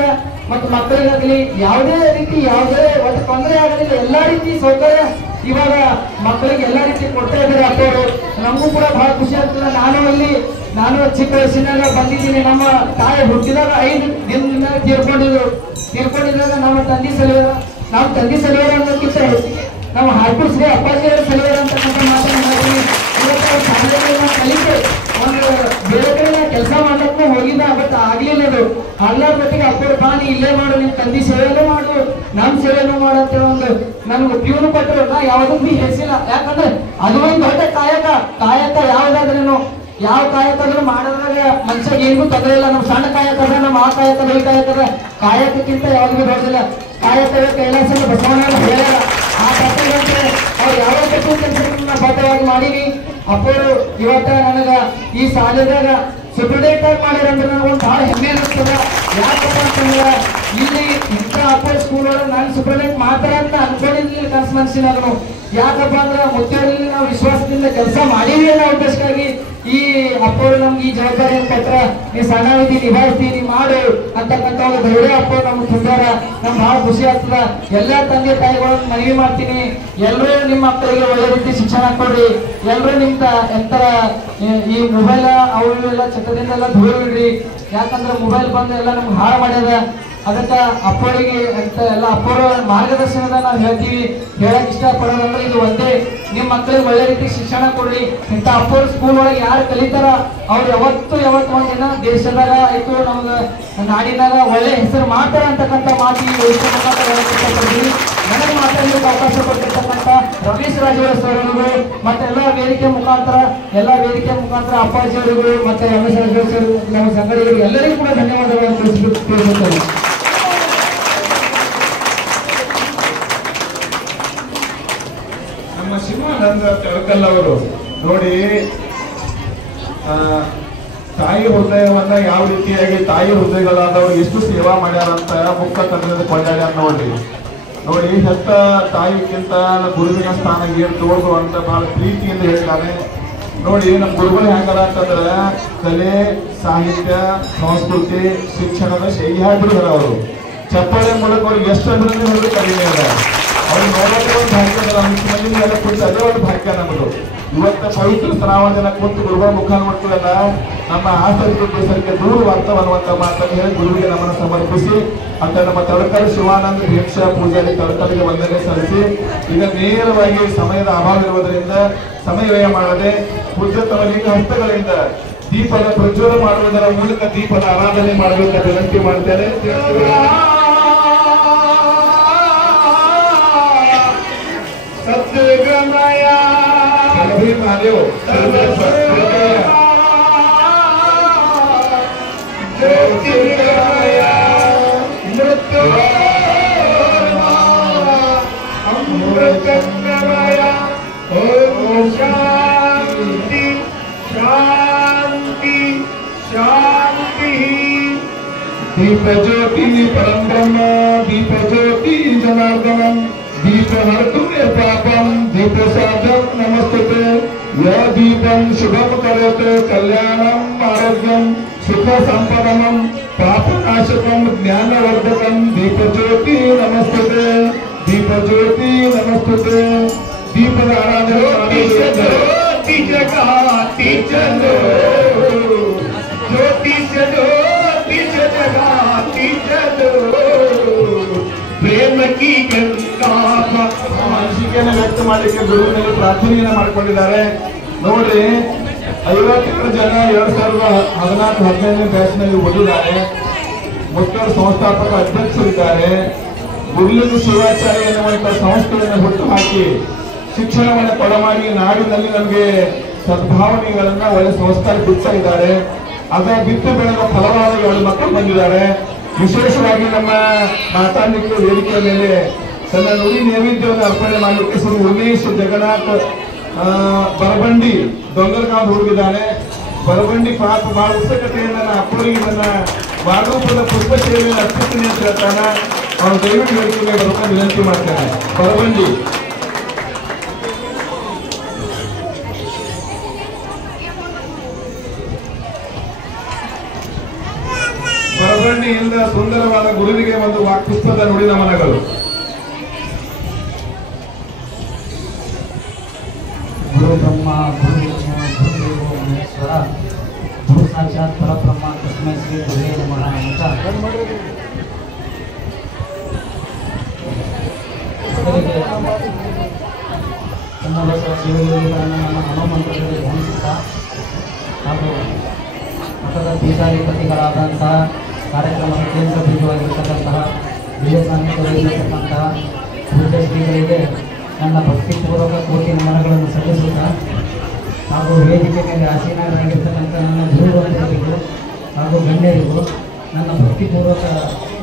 ಮತ್ತು ಮಕ್ಕಳಿಗಾಗಲಿ ಯಾವುದೇ ರೀತಿ ಯಾವುದೇ ಒಂದು ತೊಂದರೆ ಆಗಲಿಲ್ಲ, ಎಲ್ಲಾ ರೀತಿ ಸೌಕರ್ಯ ಇವಾಗ ಮಕ್ಕಳಿಗೆ ಎಲ್ಲಾ ರೀತಿ ಕೊಡ್ತಾ ಇದ್ದಾರೆ ಅಪ್ಪವರು. ನಮಗೂ ಕೂಡ ಬಹಳ ಖುಷಿ ಆಗ್ತದೆ. ನಾನು ಚಿಕ್ಕ ವಯಸ್ಸಿನಾಗ ಬಂದಿದ್ದೀನಿ. ನಮ್ಮ ತಾಯಿ ಹುಟ್ಟಿದಾಗ 5 ದಿನದಿಂದ ತೀರ್ಕೊಂಡಿದ್ದಾಗ ನಮ್ಮ ತಂದೆ ಸಲುವಾರ ಅನ್ನೋದಕ್ಕಿಂತ ಹೆಚ್ಚಿಗೆ ನಮ್ಮ ಹಾರಕೂಡ ಶ್ರೀ ಅಪ್ಪಾಜಿಯವರ ಸಲುವಾರ ಅಂತಕ್ಕಂಥ ಮಾತನ್ನು ಹೇಳ್ತೀನಿ. ಇವತ್ತು ಶಾಲೆಗಳನ್ನ ಕಲಿತು ಒಂದು ಬೇರೆ ಕಡೆ ಕೆಲಸ ಮಾಡ್ಲಿಕ್ಕೂ ಹೋಗಿದ್ದ, ಬಟ್ ಆಗ್ಲಿಲ್ಲ. ಅದು ಅಲ್ಲಾರ ಜೊತೆಗೆ ಅಪ್ಪರು ಬಾನಿ ಇಲ್ಲೇ ಮಾಡು, ನಿಮ್ ತಂದೆ ಸೇವೆನೂ ಮಾಡು, ನಮ್ ಸೇವೆನೂ ಮಾಡು ಅಂತೇಳಿ ಒಂದು ನನ್ಗೆ ಪ್ಯೂನು ಕೊಟ್ಟರು. ನಾ ಯಾವುದಕ್ಕೂ ಭೀ ಹೆಸಿಲ್ಲ. ಯಾಕಂದ್ರೆ ಅದು ಒಂದು ದೊಡ್ಡ ಕಾಯಕ ಯಾವ್ದಾದ್ರೂ ಯಾವ ಕಾಯಕಾದ್ರೂ ಮಾಡೋದ್ರಾಗ ಮನುಷ್ಯಗೆ ಏನಿಗೂ ತೊಂದರೆ ಇಲ್ಲ. ನಮ್ಮ ಸಣ್ಣ ಕಾಯಕದ, ನಮ್ಮ ಆ ಕಾಯಕದ, ಈ ಕಾಯಕದ ಕಾಯಕಕ್ಕಿಂತ ಯಾವ್ದು ದೊಡ್ಡದಿಲ್ಲ. ಕಾಯಕವೇ ಕೈಲಾಸ ಬಸವಣ್ಣ ಹೇಳ್ಯಾರ. ಆ ಕರ್ತವ್ಯಕ್ಕೆ ಅವ್ರು ಯಾವ ಕೆಲಸ ಬದ್ಧವಾಗಿ ಮಾಡೀನಿ. ಅಪ್ಪರು ಇವತ್ತ ನನಗ ಈ ಶಾಲೆದಾಗ ಸೂಪರ್ಡೈರೆಕ್ಟ್ ಮಾಡಿರಂದ್ರೆ ನನಗೊಂದು ಬಹಳ ಹೆಮ್ಮೆ ಅನಿಸ್ತದ. ಯಾಕಪ್ಪ ಅಂತಂದ್ರೆ ಇಲ್ಲಿ ಇಂಥ ಅಪ್ಪರ್ ಸ್ಕೂಲ್ ಒಳಗೆ ನಾನು ಸೂಪರ್ಡೈರೆಕ್ಟ್ ಮಾಡ್ತಾರ ಅಂತ ಅನ್ಕೊಂಡಿರ್ಲಿಲ್ಲ ಕನಸು ಮನಸ್ಸಿನಾಗನು. ಯಾಕಪ್ಪ ಅಂದ್ರೆ ಮುಖ್ಯವಾಗಿ ನಾವು ವಿಶ್ವಾಸದಿಂದ ಕೆಲಸ ಮಾಡೀವಿ ಅನ್ನೋ ಉದ್ದೇಶಕ್ಕಾಗಿ ಈ ಅಪ್ಪರು ನಮ್ಗೆ ಈ ಜವಾಬ್ದಾರಿಯನ್ನು ಕೊಟ್ರ. ನೀ ಸಣ್ಣ ವಿಧಿ ನಿಭಾಯಿಸ್ತೀನಿ ಮಾಡು ಅಂತಕ್ಕಂಥ ಒಂದು ಧೈರ್ಯ ಅಪ್ಪರು ನಮ್ಗೆ ತುಂಬ್ಯಾರ. ನಮ್ಗೆ ಬಹಳ ಖುಷಿ ಆಗ್ತದ. ಎಲ್ಲಾ ತಂದೆ ತಾಯಿಗಳನ್ನು ಮನವಿ ಮಾಡ್ತೀನಿ, ಎಲ್ಲರೂ ನಿಮ್ಮ ಮಕ್ಕಳಿಗೆ ಒಳ್ಳೆ ರೀತಿ ಶಿಕ್ಷಣ ಕೊಡ್ರಿ. ಎಲ್ಲರೂ ನಿಮ್ದ ಎಂತರ ಈ ಮೊಬೈಲ್ ಅವು ಎಲ್ಲ ಚಟದಿಂದೆಲ್ಲ ದೂರ ಇಡ್ರಿ. ಯಾಕಂದ್ರೆ ಮೊಬೈಲ್ ಬಂದು ಎಲ್ಲ ನಮ್ಗೆ ಹಾಳು ಮಾಡ್ಯದ. ಅದಕ್ಕೆ ಅಪ್ಪರಿಗೆ ಅಂತ ಎಲ್ಲ ಅಪ್ಪರ ಮಾರ್ಗದರ್ಶನದ ನಾವು ಹೇಳ್ತೀವಿ. ಹೇಳಕ್ ಇಷ್ಟಪಡೋದಂದ್ರೆ ಇದು ಒಂದೇ, ನಿಮ್ಮ ಮಕ್ಕಳಿಗೆ ಒಳ್ಳೆ ರೀತಿ ಶಿಕ್ಷಣ ಕೊಡ್ರಿ. ಇಂಥ ಅಪ್ಪರ ಸ್ಕೂಲ್ ಒಳಗೆ ಯಾರು ಕಲಿತಾರ ಅವ್ರು ಯಾವತ್ತು ಒಂದಿನ ದೇಶದಾಗ ಆಯ್ತು ನಮ್ಗೆ ನಾಡಿನಾಗ ಒಳ್ಳೆ ಹೆಸರು ಮಾಡ್ತಾರ ಅಂತಕ್ಕಂಥ ಮಾತು ಈ ವೇದಿಕೆ ಮುಖಾಂತರ ಹೇಳಕ್ ಇಷ್ಟಪಡ್ತೀವಿ. ನನಗೆ ಮಾತಾಡಲಿಕ್ಕೆ ಅವಕಾಶ ಕೊಟ್ಟಿರ್ತಕ್ಕಂಥ ರಮೇಶ್ ರಾಜವರ ಸರ್ ಮತ್ತೆ ಎಲ್ಲ ವೇದಿಕೆ ಮುಖಾಂತರ ಅಪ್ಪಾಜಿಯವರಿಗೂ ಮತ್ತೆ ರಮೇಶ್ ರಾಜವರ ಸರ್ ನಮ್ಮ ಸಂಘಟನೆಗಳು ಎಲ್ಲರಿಗೂ ಕೂಡ ಧನ್ಯವಾದಗಳನ್ನು ತಿಳಿಸುತ್ತೇನೆ. ನಮ್ಮ ಶಿವಾನಂದ ತೆಳಕಲ್ ಅವರು ನೋಡಿ, ತಾಯಿ ಹೃದಯವನ್ನ ಯಾವ ರೀತಿಯಾಗಿ ತಾಯಿ ಹೃದಯಗಳಾದವ್ರು ಎಷ್ಟು ಸೇವಾ ಮಾಡ್ಯಾರಂತ ಮುಕ್ತ ಕನ್ನಡದ ಕೊಂಡಾಡ್ಯಾರ ನೋಡಿ. ಹೆತ್ತ ತಾಯಿಗಿಂತ ಗುರುವಿನ ಸ್ಥಾನ ಏನ್ ತೋರ್ದು ಅಂತ ಬಹಳ ಪ್ರೀತಿಯಿಂದ ಹೇಳಿದ್ದಾರೆ. ನೋಡಿ ನಮ್ಮ ಗುರುಗಳು ಹೆಂಗದ ಅಂತಂದ್ರೆ ಕಲೆ, ಸಾಹಿತ್ಯ, ಸಂಸ್ಕೃತಿ, ಶಿಕ್ಷಣದ ಸಹ್ಯಾದ್ರಿಗರ ಅವರು. ಚಪ್ಪಾಳೆ ಮೂಲಕ ಅವ್ರಿಗೆ ಎಷ್ಟು ಅಂದ್ರೆ ಕಡಿಮೆ ಅದ. ಅವ್ರು ನೋಡೋಕೆ ಒಂದು ಭಾಗ್ಯ ಅದ. ಎಲ್ಲ ಕುರಿತು ಅದೇ ಒಂದು ಭಾಗ್ಯ ನಮ್ಮದು. ಇವತ್ತ ಪವಿತ್ರ ಶ್ರಾವಣ ದಿನ ಕುಂತು ಗುರುಗಳ ಮುಖ ನೋಡ್ತೀವಲ್ಲ, ನಮ್ಮ ಆಸಕ್ತಿ ಬೇಸರಕ್ಕೆ ದೂರವಾಗ್ತವನ್ನುವಂತ ಮಾತನ್ನು ಹೇಳಿ ಗುರುವಿಗೆ ನಮ್ಮನ್ನು ಸಮರ್ಪಿಸಿ ಅಂತ ನಮ್ಮ ತಡಕಲ್ ಶಿವಾನಂದ ದೀಕ್ಷಾ ಪೂಜಾರಿ ತಡಕಲ್ಗೆ ವಂದನೆ ಸಲ್ಲಿಸಿ, ಈಗ ನೇರವಾಗಿ ಸಮಯದ ಅಭಾವ ಇರುವುದರಿಂದ ಸಮಯ ವ್ಯಯ ಮಾಡದೆ ಪೂಜ್ಯತಮ ಲಿಂಗ ಹಸ್ತಗಳಿಂದ ದೀಪದ ಪ್ರಜ್ವಲ ಮಾಡುವುದರ ಮೂಲಕ ದೀಪದ ಆರಾಧನೆ ಮಾಡಬೇಕಂತ ವಿನಂತಿ ಮಾಡ್ತೇನೆ. ಸತ್ಯಗಮಯ ಮಹಾದೇವ್ ಜ್ಯೋತಿರ್ಗಮಯ ಅಮೃತಗಮಯ ಓಂ ಶಾಂತಿ ಶಾಂತಿ ಶಾಂತಿ. दीप ज्योति परम ब्रह्म दीप ज्योति जनार्दनम दीप हर्तुमे पापम दीप साधम नमस्ते य दीपम शुभम करोते कल्याणम आरोग्यम सुख संपदम पाप नाशकम ज्ञानवर्धकम दीप ज्योति नमस्ते दीप ज्योति नमस्ते. दीपದ ಆರಾಧನೆ ಜ್ಯೋತಿ ಜಗತಿ ಚಲೋ ಜ್ಯೋತಿ ಚಲೋ जगाती चलो प्रेम की गंगा. ಅನಿಸಿಕೆಯನ್ನು ವ್ಯಕ್ತ ಮಾಡಲಿಕ್ಕೆ ಗುರುವಿನಲ್ಲಿ ಪ್ರಾರ್ಥನೆಯನ್ನು ಮಾಡಿಕೊಂಡಿದ್ದಾರೆ. ನೋಡಿ, 52 ಜನ 2014-15ನೇ ಬ್ಯಾಚ್ನಲ್ಲಿ ಓದಿದ್ದಾರೆ. ಮುಖ್ಯ ಸಂಸ್ಥಾಪಕ ಅಧ್ಯಕ್ಷರಿದ್ದಾರೆ. ಗುರುಲಿಂಗ ಶಿವಾಚಾರ್ಯ ಎನ್ನುವಂತ ಸಂಸ್ಥೆಯನ್ನು ಹುಟ್ಟು ಹಾಕಿ ಶಿಕ್ಷಣವನ್ನು ಕೊಡಮಾಡಿ ನಾಡಿನಲ್ಲಿ ನಮಗೆ ಸದ್ಭಾವನೆಗಳನ್ನ ಒಳ್ಳೆ ಸಂಸ್ಕಾರ ಬಿಡ್ತಾ ಇದ್ದಾರೆ. ಅದರ ಬಿತ್ತು ಬೆಳೆದ ಫಲವಾದ 7 ಮಕ್ಕಳು ಬಂದಿದ್ದಾರೆ. ವಿಶೇಷವಾಗಿ ನಮ್ಮ ಮಾತಾಡಲಿಕ್ಕೆ ವೇದಿಕೆಯ ಮೇಲೆ ತನ್ನ ನುಡಿ ನೈವೇದ್ಯವನ್ನು ಅರ್ಪಣೆ ಮಾಡಲಿಕ್ಕೆ ಶ್ರೀ ಉಮೇಶ್ ಜಗನ್ನಾಥ್ ಬರಬಂಡಿ ದೊಂಗಲಗಾಂವ್ ಹುಡುಗಿದ್ದಾನೆ. ಬರಬಂಡಿ ಪಾಪ ಬಹಳ ಉತ್ಸುಕತೆಯಿಂದ ನನ್ನ ಅಪ್ಪರಿಗೆ ನನ್ನ ಭಾಗವತದ ಪುಷ್ಪ ಸೇವೆಯನ್ನು ಅರ್ಪಿಸ್ತೀನಿ ಅಂತ ಹೇಳ್ತಾನ. ಅವನು ದಯವಿಟ್ಟು ವೇದಿಕೆ ಮೇಲೆ ಬರ್ಕೊಂಡು ವಿನಂತಿ ಮಾಡ್ತಾನೆ. ಬರಬಂಡಿ ಬರಬಂಡಿಯಿಂದ ಸುಂದರವಾದ ಗುರುವಿಗೆ ಒಂದು ವಾಕ್ಪುಸ್ತಕದ ನುಡಿನ ಮನಗಳು. ಗುರು ಬ್ರಹ್ಮ ಗುರು ವಿಷ್ಣು ಗುರುದೇವೋ ಮಹೇಶ್ವರ ಗುರು ಸಾಕ್ಷಾತ್ ಪರಬ್ರಹ್ಮ ತಸ್ಮೈ ಶ್ರೀ ಗುರುವೇ ನಮಃ ಅಂತ ಶಿವಯೋಗಿಗಳನ್ನು ನನ್ನ ಮನೋಮಂತ್ರದಲ್ಲಿ ಧ್ಯಾನಿಸುತ್ತಾ ಹಾಗೂ ಮಠದ ಪೀಠಾಧಿಪತಿಗಳಾದಂತಹ ಕಾರ್ಯಕ್ರಮದ ಕೇಂದ್ರ ಬಿಂದುವಾಗಿರ್ತಕ್ಕಂತಹ ವಿಜಯ ಸಾನ್ನಿಧ್ಯದಲ್ಲಿರತಕ್ಕಂತಹ ಪೂಜ್ಯ ಶ್ರೀಗಳಿಗೆ ನನ್ನ ಭಕ್ತಿಪೂರ್ವಕ ಕೋಟಿ ನಮನಗಳನ್ನು ಸಲ್ಲಿಸುತ್ತಾ ಹಾಗೂ ವೇದಿಕೆ ಮೇಲೆ ಆಸೀನರಾಗಿರ್ತಕ್ಕಂಥ ನನ್ನ ಗುರುವರ್ಗರಿಗೂ ಹಾಗೂ ಗಣ್ಯರಿಗೂ ನನ್ನ ಭಕ್ತಿಪೂರ್ವಕ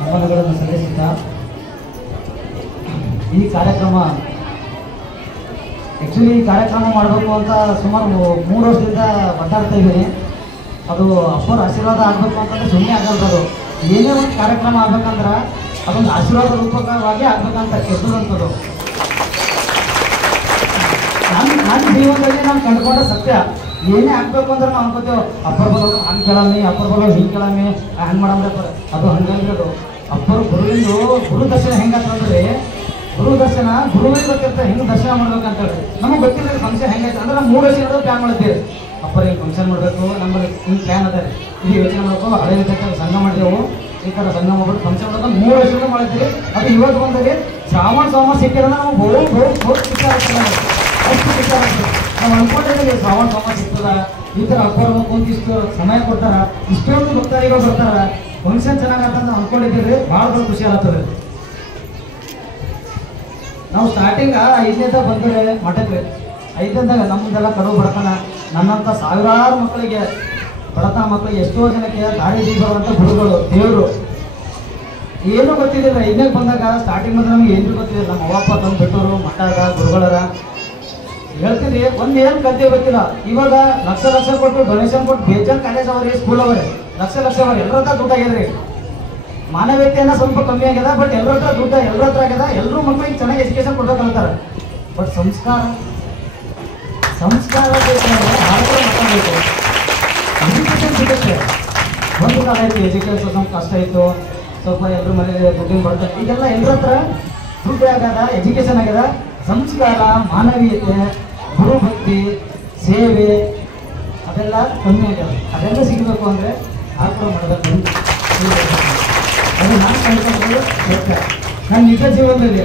ನಮನಗಳನ್ನು ಸಲ್ಲಿಸುತ್ತಾ ಈ ಕಾರ್ಯಕ್ರಮ ಆ್ಯಕ್ಚುಲಿ ಈ ಕಾರ್ಯಕ್ರಮ ಮಾಡಬೇಕು ಅಂತ ಸುಮಾರು 3 ವರ್ಷದಿಂದ ಒದ್ದಾಡ್ತಾ ಇದ್ದೀನಿ. ಅದು ಅಪ್ಪರ ಆಶೀರ್ವಾದ ಆಗಬೇಕು ಅಂತಂದ್ರೆ ಸುಮ್ಮನೆ ಆಗಲ್ದು. ಏನೇ ಒಂದು ಕಾರ್ಯಕ್ರಮ ಆಗ್ಬೇಕಂದ್ರೆ ಅದೊಂದು ಆಶೀರ್ವಾದ ರೂಪಕವಾಗಿ ಆಗ್ಬೇಕಂತ ಕೆಟ್ಟದಂಥದ್ದು ನನ್ನ ಜೀವನದಲ್ಲಿ ನಾನು ಕಂಡುಕೊಂಡ ಸತ್ಯ. ಏನೇ ಆಗ್ಬೇಕು ಅಂದ್ರೆ ನಾವು ಅನ್ಕೋತೇವೆ ಅಪ್ಪರ ಬರೋದು ಹಂಗೆ ಕೇಳಮ್ಮಿ, ಅಪ್ಪರ ಬರೋದು ಹಿಂಗೆ ಕೇಳಮ್ಮಿ, ಹಂಗೆ ಮಾಡಂದ್ರೆ ಅದು ಹಂಗಂದ್ರದು. ಅಪ್ಪರು ಗುರುವಿಂದು ಗುರು ದರ್ಶನ ಹೆಂಗಂತಂದ್ರೆ ಗುರು ದರ್ಶನ ಗುರುವಿಗೆ ಗೊತ್ತಿರ್ತಾರೆ ಹೆಂಗೆ ದರ್ಶನ ಮಾಡ್ಬೇಕಂತೇಳಿ. ನಮಗೆ ಗೊತ್ತಿಲ್ಲ ಫಂಕ್ಷನ್ ಹೆಂಗೈತೆ ಅಂದ್ರೆ 3 ವರ್ಷ ಪ್ಲಾನ್ ಮಾಡಿದ್ದೀವಿ. ಅಪ್ಪರ ಹಿಂಗೆ ಫಂಕ್ಷನ್ ಮಾಡಬೇಕು, ನಮ್ಮಲ್ಲಿ ಹಿಂಗೆ ಪ್ಲ್ಯಾನ್ ಅದ ರೀ, ಇದು ಯೋಚನೆ ಮಾಡಬೇಕು. ಹಳೆ ರೀತಿಯಾಗಿ ಸಂಘ ಮಾಡಿದೆವು, ಈ ಥರ ಸಂಘ ಮಾಡ್ಬಿಟ್ಟು ಫಂಕ್ಷನ್ ಮಾಡೋದು 3 ವರ್ಷದಿಂದ ಮಾಡಿದ್ದೀವಿ. ಅದು ಇವತ್ತು ಬಂದಲ್ಲಿ ಶ್ರಾವಣ ಸೋಮವಾರ ಸಿಕ್ಕಿದ್ರೆ ನಾವು ಬಹು ಖುಷಿ ಆಗ್ತದೆ. ಅಷ್ಟು ಖುಷಿ ಆಗ್ತದೆ. ನಾವು ಅನ್ಕೊಂಡಿದ್ದೀವಿ ಶ್ರಾವಣ ಸೋಮವಾರ ಸಿಗ್ತದ, ಈ ಥರ ಅಪ್ಪರ ಕುಂತು ಇಷ್ಟು ಸಮಯ ಕೊಡ್ತಾರ, ಇಷ್ಟೊಂದು ಭಕ್ತರಿಗಳು ಬರ್ತಾರ, ಫಂಕ್ಷನ್ ಚೆನ್ನಾಗತ್ತ ಅಂತ ಅನ್ಕೊಂಡಿದ್ದೀವಿ. ಭಾಳ ಖುಷಿ ಆಗ್ತದೆ. ನಾವು ಸ್ಟಾರ್ಟಿಂಗ್ 5ನೇದಾಗ ಬಂದರೆ ಮಠಕ್ಕೆ 5ನೇದಾಗ ನಮ್ಮದೆಲ್ಲ ಕಡು ಬಡತನ, ನನ್ನಂಥ ಸಾವಿರಾರು ಮಕ್ಕಳಿಗೆ ಬಡತನ ಮಕ್ಕಳಿಗೆ ಎಷ್ಟೋ ಜನಕ್ಕೆ ದಾರಿ ಬರುವಂಥ ಗುರುಗಳು ದೇವರು ಏನೂ ಗೊತ್ತಿದ್ದಿಲ್ಲ. 5ನೇಗೆ ಬಂದಾಗ ಸ್ಟಾರ್ಟಿಂಗ್ ಬಂದ್ರೆ ನಮ್ಗೆ ಏನೂ ಗೊತ್ತಿಲ್ಲ. ನಮ್ಮ ಅವ್ವಪ್ಪ ತಂದು ಬಿಟ್ಟವರು ಮಠದ ಗುರುಗಳರ ಹೇಳ್ತೀರಿ ಒಂದು ಏನು ಕತೆ ಗೊತ್ತಿಲ್ಲ. ಇವಾಗ ಲಕ್ಷ ಕೊಟ್ಟು ಡೊನೇಷನ್ ಕೊಟ್ಟು ಬೇಜಾನ್ ಕಾಲೇಜ್ ಅವರಿ, ಸ್ಕೂಲ್ ಅವರೇ ಲಕ್ಷ ಅವ್ರಿ ಎಲ್ಲರ ಹತ್ರ ದುಡ್ಡು ಆಗ್ಯದ್ರಿ. ಮಾನವೀಯತೆಯನ್ನ ಸ್ವಲ್ಪ ಕಮ್ಮಿ ಆಗ್ಯದ, ಬಟ್ ಎಲ್ಲರ ಹತ್ರ ದುಡ್ಡು ಎಲ್ಲರ ಹತ್ರ ಆಗ್ಯದ. ಎಲ್ಲರೂ ಮಕ್ಕಳಿಗೆ ಚೆನ್ನಾಗಿ ಎಜುಕೇಶನ್ ಕೊಡ್ಬೇಕಂತಾರೆ. ಬಟ್ ಸಂಸ್ಕಾರ ಮಾತಾಡಬೇಕು. ಎಜುಕೇಶನ್ ಸಿಗುತ್ತೆ. ಒಂದು ಕಾಲ ಆಯಿತು ಎಜುಕೇಶನ್ ಸ್ವಲ್ಪ ಕಷ್ಟ ಇತ್ತು, ಸ್ವಲ್ಪ ಎಲ್ಲರ ಮನೇಲಿ ದುಡ್ಡಿನ ಬರ್ತದೆ. ಈಗೆಲ್ಲ ಎಲ್ಲರ ಹತ್ರ ದುಡ್ಡು ಆಗ್ಯದ, ಎಜುಕೇಶನ್ ಆಗ್ಯದ. ಸಂಸ್ಕಾರ, ಮಾನವೀಯತೆ, ಗುರುಭಕ್ತಿ ಸೇವೆ ಅದೆಲ್ಲ ಕಮ್ಮಿ ಆಗ್ಯದ. ಅದೆಲ್ಲ ಸಿಗಬೇಕು ಅಂದರೆ ಆ ಕೂಡ ಮಾಡಬೇಕು. ಅದು ನಾನು ಕಂಡುಕೊಂಡು ಸತ್ಯ. ನನ್ನ ನಿಜ ಜೀವನದಲ್ಲಿ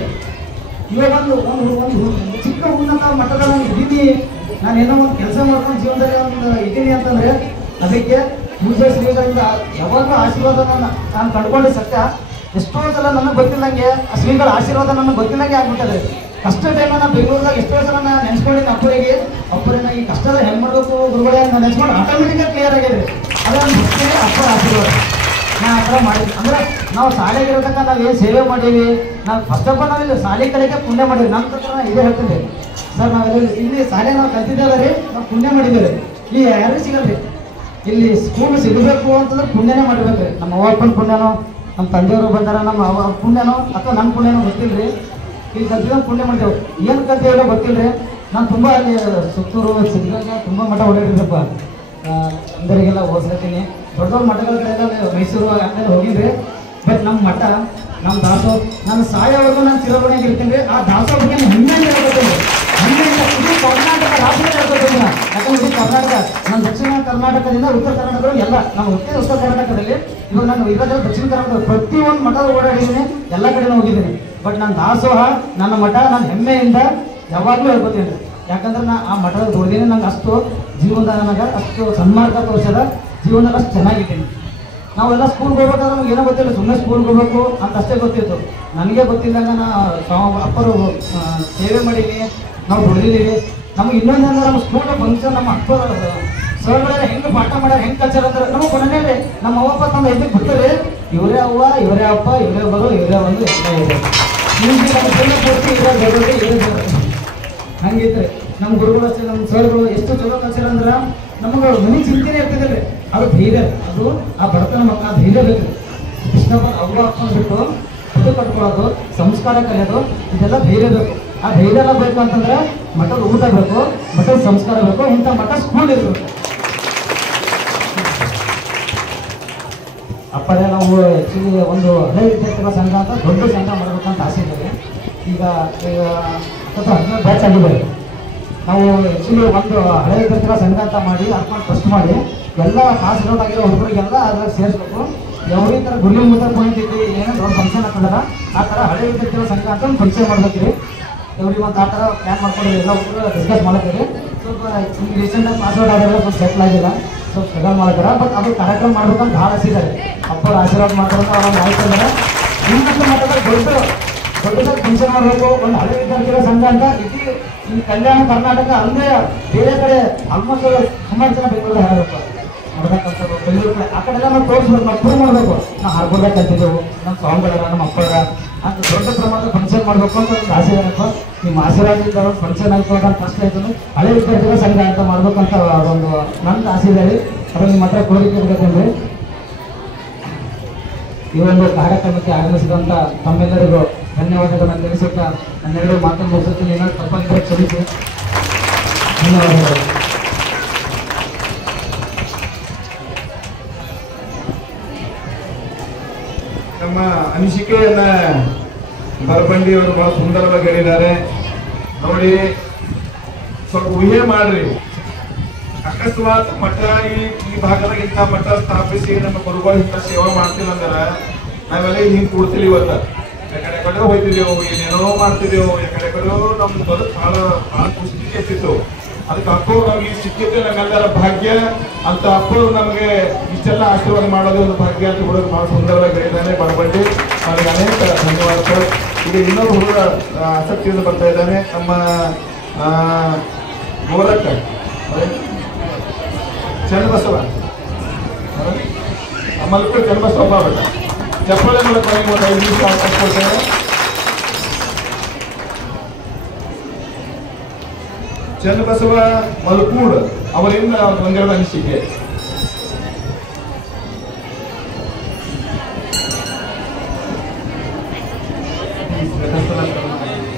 ಇವಾಗ ಒಂದು ಚಿಕ್ಕ ಉನ್ನತ ಮಟ್ಟದ ನಾನು ಇದ್ದೀನಿ, ನಾನು ಏನೋ ಒಂದು ಕೆಲಸ ಮಾಡ್ಕೊಂಡು ಜೀವನದಲ್ಲಿ ಒಂದು ಇದ್ದೀನಿ ಅಂತಂದರೆ ಅದಕ್ಕೆ ಪೂಜೆ ಶ್ರೀಗಳಿಂದ ಯಾವಾಗಲೂ ಆಶೀರ್ವಾದವನ್ನು ನಾನು ಕಂಡುಕೊಂಡೆ ಸತ್ಯ. ಎಷ್ಟೋ ಸಲ ನನಗೆ ಗೊತ್ತಿಲ್ಲಂಗೆ ಆ ಶ್ರೀಗಳ ಆಶೀರ್ವಾದ ನನಗೆ ಗೊತ್ತಿಲ್ಲಂಗೆ ಆಗ್ಬಿಟ್ಟದೆ. ಕಷ್ಟ ಟೈಮ ನಾನು ಬೆಂಗಳೂರಾಗ ಎಷ್ಟೋ ಸಲ ನಾನು ನೆನೆಸ್ಕೊಂಡಿದ್ದೆ ಅಪ್ಪರಿಗೆ ಈ ಕಷ್ಟದ ಹೆಂಗೆ ಮಾಡಬೇಕು ಗುರುಗಳೇ ಅಂತ ನೆನೆಸ್ಕೊಂಡು ಆಟೋಮೆಟಿಕಾಗಿ ಕ್ಲಿಯರ್ ಆಗಿದೆ. ಅದನ್ನು ಅಪ್ಪರ ಆಶೀರ್ವಾದ ನಾನು ಆ ಥರ ಮಾಡಿದ್ವಿ. ಅಂದರೆ ನಾವು ಶಾಲೆಗಿರೋದಕ್ಕ ನಾವು ಏನು ಸೇವೆ ಮಾಡೀವಿ, ನಾವು ಫಸ್ಟ್ ಆಫ್ ಆಲ್ ನಾವಿಲ್ಲಿ ಶಾಲೆ ಕಡೆಗೆ ಪುಣ್ಯ ಮಾಡೀವಿ. ನಮ್ಮ ಪ್ರಕಾರ ಇದೇ ಹೇಳ್ತೀನಿ ಸರ್, ನಾವೆಲ್ಲ ಇಲ್ಲಿ ಶಾಲೆ ನಾವು ಕಲ್ತಿದ್ದೇವೆ ರೀ, ನಾವು ಪುಣ್ಯ ಮಾಡಿದ್ದೇವೆ ರೀ. ಈ ಯಾರು ಸಿಗಲ್ರಿ ಇಲ್ಲಿ ಸ್ಕೂಲ್ ಸಿಗಬೇಕು ಅಂತಂದ್ರೆ ಪುಣ್ಯನೇ ಮಾಡಿರ್ಬೇಕು ರೀ. ನಮ್ಮ ಅವ್ವ ಅಪ್ಪನ ಪುಣ್ಯನೋ, ನಮ್ಮ ತಂದೆಯವರು ಬಂದಾರ, ನಮ್ಮ ಅವ್ವ ಪುಣ್ಯನೋ ಅಥವಾ ನಮ್ಮ ಪುಣ್ಯನೋ ಗೊತ್ತಿಲ್ಲ ರೀ. ಇಲ್ಲಿ ಕಲ್ತಿದ್ದ ಪುಣ್ಯ ಮಾಡ್ತೇವೆ. ಏನು ಕಲ್ತೀವೋ ಗೊತ್ತಿಲ್ಲ ರೀ. ನಾನು ತುಂಬ ಅಲ್ಲಿ ಸುತ್ತೂರು ಸಿದ್ಧಗಂಗ ತುಂಬ ಮಠ ಓಡಾಡಿದ್ರಪ್ಪ, అందರಿಗೆಲ್ಲ ಓದಿಸ್ತೀನಿ. ದೊಡ್ಡ ದೊಡ್ಡ ಮಠಗಳೆಲ್ಲ ಮೈಸೂರು ಅಂತೆಲ್ಲ ಹೋಗಿದ್ರಿ. ಬಟ್ ನಮ್ಮ ಮಠ, ನಮ್ಮ ದಾಸೋ, ನಾನು ಸಾಯೋವರೆಗೂ ನಾನು ಚಿರಋಣಿಯಾಗಿ ಇರ್ತೀನಿ ರೀ. ಆ ದಾಸೋ ಬಗ್ಗೆ ಹೆಮ್ಮೆಯಿಂದ ಹೇಳ್ಕೊತೀನಿ, ಹೆಮ್ಮೆಯಿಂದ ಇಡೀ ಕರ್ನಾಟಕ ರಾಜ್ಯದಲ್ಲಿ ಹೇಳ್ಕೊತೀನಿ. ಯಾಕಂದ್ರೆ ಇಡೀ ಕರ್ನಾಟಕ, ನಾನು ದಕ್ಷಿಣ ಕರ್ನಾಟಕದಿಂದ ಉತ್ತರ ಕರ್ನಾಟಕದಲ್ಲಿ ಎಲ್ಲ ನಮ್ಮ ಉತ್ತರ ಕರ್ನಾಟಕದಲ್ಲಿ ಇವಾಗ ನಾನು ಇರೋದ್ರಲ್ಲಿ ದಕ್ಷಿಣ ಕರ್ನಾಟಕ ಪ್ರತಿಯೊಂದು ಮಠ ಓಡಾಡಿದ್ದೀನಿ, ಎಲ್ಲ ಕಡೆನೂ ಹೋಗಿದ್ದೀನಿ. ಬಟ್ ನಾನು ದಾಸೋಹ, ನನ್ನ ಮಠ, ನಾನು ಹೆಮ್ಮೆಯಿಂದ ಯಾವಾಗಲೂ ಹೇಳ್ಕೊತೀನಿ ರೀ. ಯಾಕಂದ್ರೆ ನಾ ಆ ಮಠದ ದುಡ್ದಿನಿ, ನಂಗೆ ಅಷ್ಟು ಜೀವನದಾಗ ನನಗೆ ಅಷ್ಟು ಸನ್ಮಾರ್ಗ ತೋರಿಸದ ಜೀವನದಲ್ಲಿ ಅಷ್ಟು ಚೆನ್ನಾಗಿದ್ದೀನಿ. ನಾವೆಲ್ಲ ಸ್ಕೂಲ್ಗೆ ಹೋಗ್ಬೇಕಾದ್ರೆ ನಮ್ಗೆ ಏನೋ ಗೊತ್ತಿಲ್ಲ, ಸುಮ್ಮನೆ ಸ್ಕೂಲ್ಗೆ ಹೋಗ್ಬೇಕು ಅಂತ ಅಷ್ಟೇ ಗೊತ್ತಿತ್ತು. ನನಗೆ ಗೊತ್ತಿದ್ದಾಗ ಅಪ್ಪರು ಸೇವೆ ಮಾಡೀನಿ, ನಾವು ದುಡಿದೀವಿ. ನಮ್ಗೆ ಇನ್ನೊಂದು ಅಂದ್ರೆ ನಮ್ಮ ಸ್ಕೂಲ್ ಫಂಕ್ಷನ್, ನಮ್ಮ ಅಪ್ಪರು ಸರ್ಗಳೆಲ್ಲ ಹೆಂಗೆ ಪಾಠ ಮಾಡ್ಯಾರ, ಹೆಂಗೆ ಕಲ್ಚರ್ ಅಂದ್ರೆ ನಮಗೆ ಕೊನೆಯಲ್ಲಿ ನಮ್ಮ ಅವ್ವಪ್ಪ ತಂದು ಇದಕ್ಕೆ ಬಿಡ್ತಾರೆ, ಇವರೇ ಅವ್ವ, ಇವರೇ ಅಪ್ಪ, ಇವರೇ ಬರೋ, ಇವರೇ ಒಂದು ಎಲ್ಲ ಇದೆ. ನಿಮಗೆ ನಮ್ಮ ಪೂರ್ತಿ ಇವರೇ ದೊಡ್ಡವ್ರಿ, ಇವರೇ ದೊಡ್ಡವ್ರಿ ಹಂಗಿದ್ರೆ. ನಮ್ಮ ಗುರುಗಳು ಅಷ್ಟೇ, ನಮ್ಮ ಸರ್ಗಳು ಎಷ್ಟು ಚಲೋ ಕಲ್ಚರ್ ಅಂದ್ರೆ ನಮಗೆ ಮನೆ ಚಿಂತೆನೇ ಇರ್ತಿದ್ರಿ. ಅದು ಧೈರ್ಯ, ಅದು ಆ ಬಡತನ ಮಕ್ಕಳ ಧೈರ್ಯ ಬೇಕು. ಕೃಷ್ಣಪ್ಪ ಅವ್ವ ಅಪ್ಪನ ಬಿಟ್ಟು ಅದು ಕಟ್ಕೊಳ್ಳೋದು, ಸಂಸ್ಕಾರ ಕಲಿಯೋದು, ಇದೆಲ್ಲ ಧೈರ್ಯ ಬೇಕು. ಆ ಧೈರ್ಯ ಎಲ್ಲ ಬೇಕು ಅಂತಂದ್ರೆ ಮಠದ ಊಟ ಬೇಕು, ಮಠದ ಸಂಸ್ಕಾರ ಬೇಕು, ಇಂಥ ಮಠ ಸ್ಕೂಲ್ ಇರಬೇಕು. ಅಪ್ಪರೇ ನಾವು ಆ್ಯಕ್ಚುಲಿ ಒಂದು ಹಳೆ ವಿದ್ಯಾರ್ಥಿಗಳ ಸಂಘ ಅಂತ ದೊಡ್ಡ ಸಂಘ ಮಾಡಬೇಕಂತ ಆಸೆ ಇದೆ. ಈಗ 17 ಬ್ಯಾಚ್ ಆಗಿದೆ. ನಾವು ಆ್ಯಕ್ಚುಲಿ ಒಂದು ಹಳೆ ವಿದ್ಯಾರ್ಥಿಗಳ ಸಂಘ ಅಂತ ಮಾಡಿ ಅರ್ಕೊಂಡು ಟ್ರಸ್ಟ್ ಮಾಡಿ ಎಲ್ಲ ಪಾಸ್ ಔಟ್ ಆಗಿರೋ ಹುಡುಗರಿಗೆಲ್ಲ ಅದ್ರಾಗ ಸೇರಿಸ್ಬೇಕು. ಯಾವ ಥರ ಗುರಿ ಮುತ್ತ ಕುಣಿತೈತಿ, ಏನೋ ದೊಡ್ಡ ಫಂಕ್ಷನ್ ಹಾಕೊಂಡಾರ ಆ ಥರ ಹಳೆ ವಿದ್ಯಾರ್ಥಿಗಳ ಸಂಘ ಅಂತ ಒಂದು ಫಂಕ್ಷನ್ ಮಾಡ್ಬೇಕ್ರಿ. ಎವ್ರಿಗೆ ಒಂದು ಆ ಥರ ಪ್ಲ್ಯಾನ್ ಮಾಡ್ಕೊಂಡು ಎಲ್ಲ ಹುಡುಗರು ಡಿಸ್ಕಸ್ ಮಾಡತ್ತೀರಿ. ಸ್ವಲ್ಪ ಈಗ ರೀಸೆಂಟಾಗಿ ಪಾಸ್ ಔಟ್ ಆಗಿರೋ ಸ್ವಲ್ಪ ಸೆಟ್ಲ್ ಆಗಿಲ್ಲ, ಸ್ವಲ್ಪ ಸ್ಟ್ರಗಲ್ ಮಾಡ್ತಾರೆ. ಬಟ್ ಅದು ಕಾರ್ಯಕ್ರಮ ಮಾಡ್ಬೇಕಂತ ಭಾಳ ಆಸಿದ್ದಾರೆ. ಅಪ್ಪರು ಆಶೀರ್ವಾದ ಮಾಡ್ಕೊಂಡು ಅವ್ರು ಆಯ್ತಂದ್ರೆ ಇನ್ನಷ್ಟು ಮಟ್ಟದಲ್ಲಿ ದೊಡ್ಡದಾಗಿ ಫಂಕ್ಷನ್ ಮಾಡಬೇಕು. ಒಂದು ಹಳೆ ವಿದ್ಯಾರ್ಥಿಗಳ ಸಂಘ ಅಂತ ಇಡೀ ಈ ಕಲ್ಯಾಣ ಕರ್ನಾಟಕ ಅಂದರೆ ಬೇರೆ ಕಡೆ ಆಲ್ಮೋಸ್ಟ್ ಸುಮಾರು ಜನ ಬೆಂಗಳೂರು ಹೇಳಬೇಕು ಮಾಡ್ಬೇಕಂತ ಬೆಂಗಳೂರು ಆ ಕಡೆ ಎಲ್ಲ ನಾವು ತೋರಿಸ್ಬೇಕು, ನಾವು ಪ್ರೂವ್ ಮಾಡಬೇಕು. ನಾವು ಹರ್ಬೋದಾಗ ಕಲ್ತಿದ್ದೆವು, ನಮ್ಮ ಸ್ವಾಮಿಗಳರ, ನಮ್ಮ ಅಪ್ಪರ ಅಂತ ದೊಡ್ಡ ಪ್ರಮಾಣದ ಫಂಕ್ಷನ್ ಮಾಡಬೇಕು ಅಂತ ಒಂದು ಆಸೆ ಇರಬೇಕು. ನಿಮ್ಮ ಆಶೀರ್ವಾದದಿಂದ ಒಂದು ಫಂಕ್ಷನ್ ಆಯ್ತು ಅಂತ ಫಸ್ಟ್ ಆಯ್ತು ಹಳೆ ವಿದ್ಯಾರ್ಥಿಗಳ ಸಂಘ ಅಂತ ಮಾಡ್ಬೇಕಂತ ಅದೊಂದು ನನ್ನ ಆಸೆ ಇದೆ ರೀ. ಅದನ್ನು ನಿಮ್ಮ ಹತ್ರ ಕೋರಿಕೆ ಇರ್ಬೇಕಂದ್ರೆ ಈ ಒಂದು ಕಾರ್ಯಕ್ರಮಕ್ಕೆ ಆಗಮಿಸಿದಂಥ ತಮ್ಮೆಲ್ಲರಿಗೂ ಧನ್ಯವಾದಗಳನ್ನು ತಿಳಿಸುತ್ತಾ ನನ್ನೆರಡು ಮಾತನ್ನು ಮುಗಿಸುತ್ತೀನಿ. ಏನಾದ್ರು ತಪ್ಪಾಗಿದ್ದರೆ ಕ್ಷಮಿಸಿ. ಧನ್ಯವಾದಗಳು. ನಮ್ಮ ಅನಿಸಿಕೆಯನ್ನ ಬರಬಂಡಿ ಅವರು ಬಹಳ ಸುಂದರವಾಗಿ ಹೇಳಿದ್ದಾರೆ. ನೋಡಿ, ಸ್ವಲ್ಪ ಊಹೆ ಮಾಡ್ರಿ. ಅಕಸ್ಮಾತ್ ಮಠ ಈ ಭಾಗದಾಗ ಇಂಥ ಮಠ ಸ್ಥಾಪಿಸಿ ನಮ್ಮ ಗುರುಗಳು ಇಂಥ ಸೇವಾ ಮಾಡ್ತಿಲ್ಲ ಅಂದ್ರೆ ನಾವೆಲ್ಲ ಹಿಂಗೆ ಕೂಡ್ತಿಲ್ಲ. ಇವತ್ತ ಯಾಕಡೆ ಕಡೆ ಹೋಗ್ತಿದ್ದೇವು, ಏನೇನೋ ಮಾಡ್ತಿದ್ದೇವು, ಯಾಕಡೆ ಕಡೆ ನಮ್ದು ಬದುಕು ಭಾಳ ಕುಸಿತ ಎತ್ತಿತ್ತು. ಅದಕ್ಕೆ ಅಪ್ಪು ನಮ್ಗೆ ಈ ಸಿಕ್ಕಿದ್ದು ನಮ್ಮೆಲ್ಲರ ಭಾಗ್ಯ ಅಂತ. ಅಪ್ಪು ನಮಗೆ ಇಷ್ಟೆಲ್ಲ ಆಶೀರ್ವಾದ ಮಾಡೋದು ಒಂದು ಭಾಗ್ಯ ಅಂತ ಹುಡುಗ ಭಾಳ ಸುಂದರವಾಗಿ ಹೇಳಿದ್ದಾನೆ. ಬರಬಂಡಿ ನನಗೆ ಅನೇಕ ಧನ್ಯವಾದಗಳು. ಈಗ ಇನ್ನೊಂದು ಹುಡುಗ ಆಸಕ್ತಿಯಿಂದ ಬರ್ತಾ ಇದ್ದಾನೆ, ನಮ್ಮ ಗೋಲಕ್ಕ ಚನ್ನಬಸವ ಮಲ್ಕೂರು ಚನ್ನಬಸವ ಬೇಡ ಚಪ್ಪಾಳೆ ಮೂಲಕ ಒಂದು 5 ನಿಮಿಷ ಅವಕಾಶ ಕೊಡ್ತೇನೆ. ಚನ್ನಬಸವ ಮಲ್ಕೂಡ್ ಅವರಿಂದ ಒಂದೆರಡು ಅನಿಸಿಕೆ.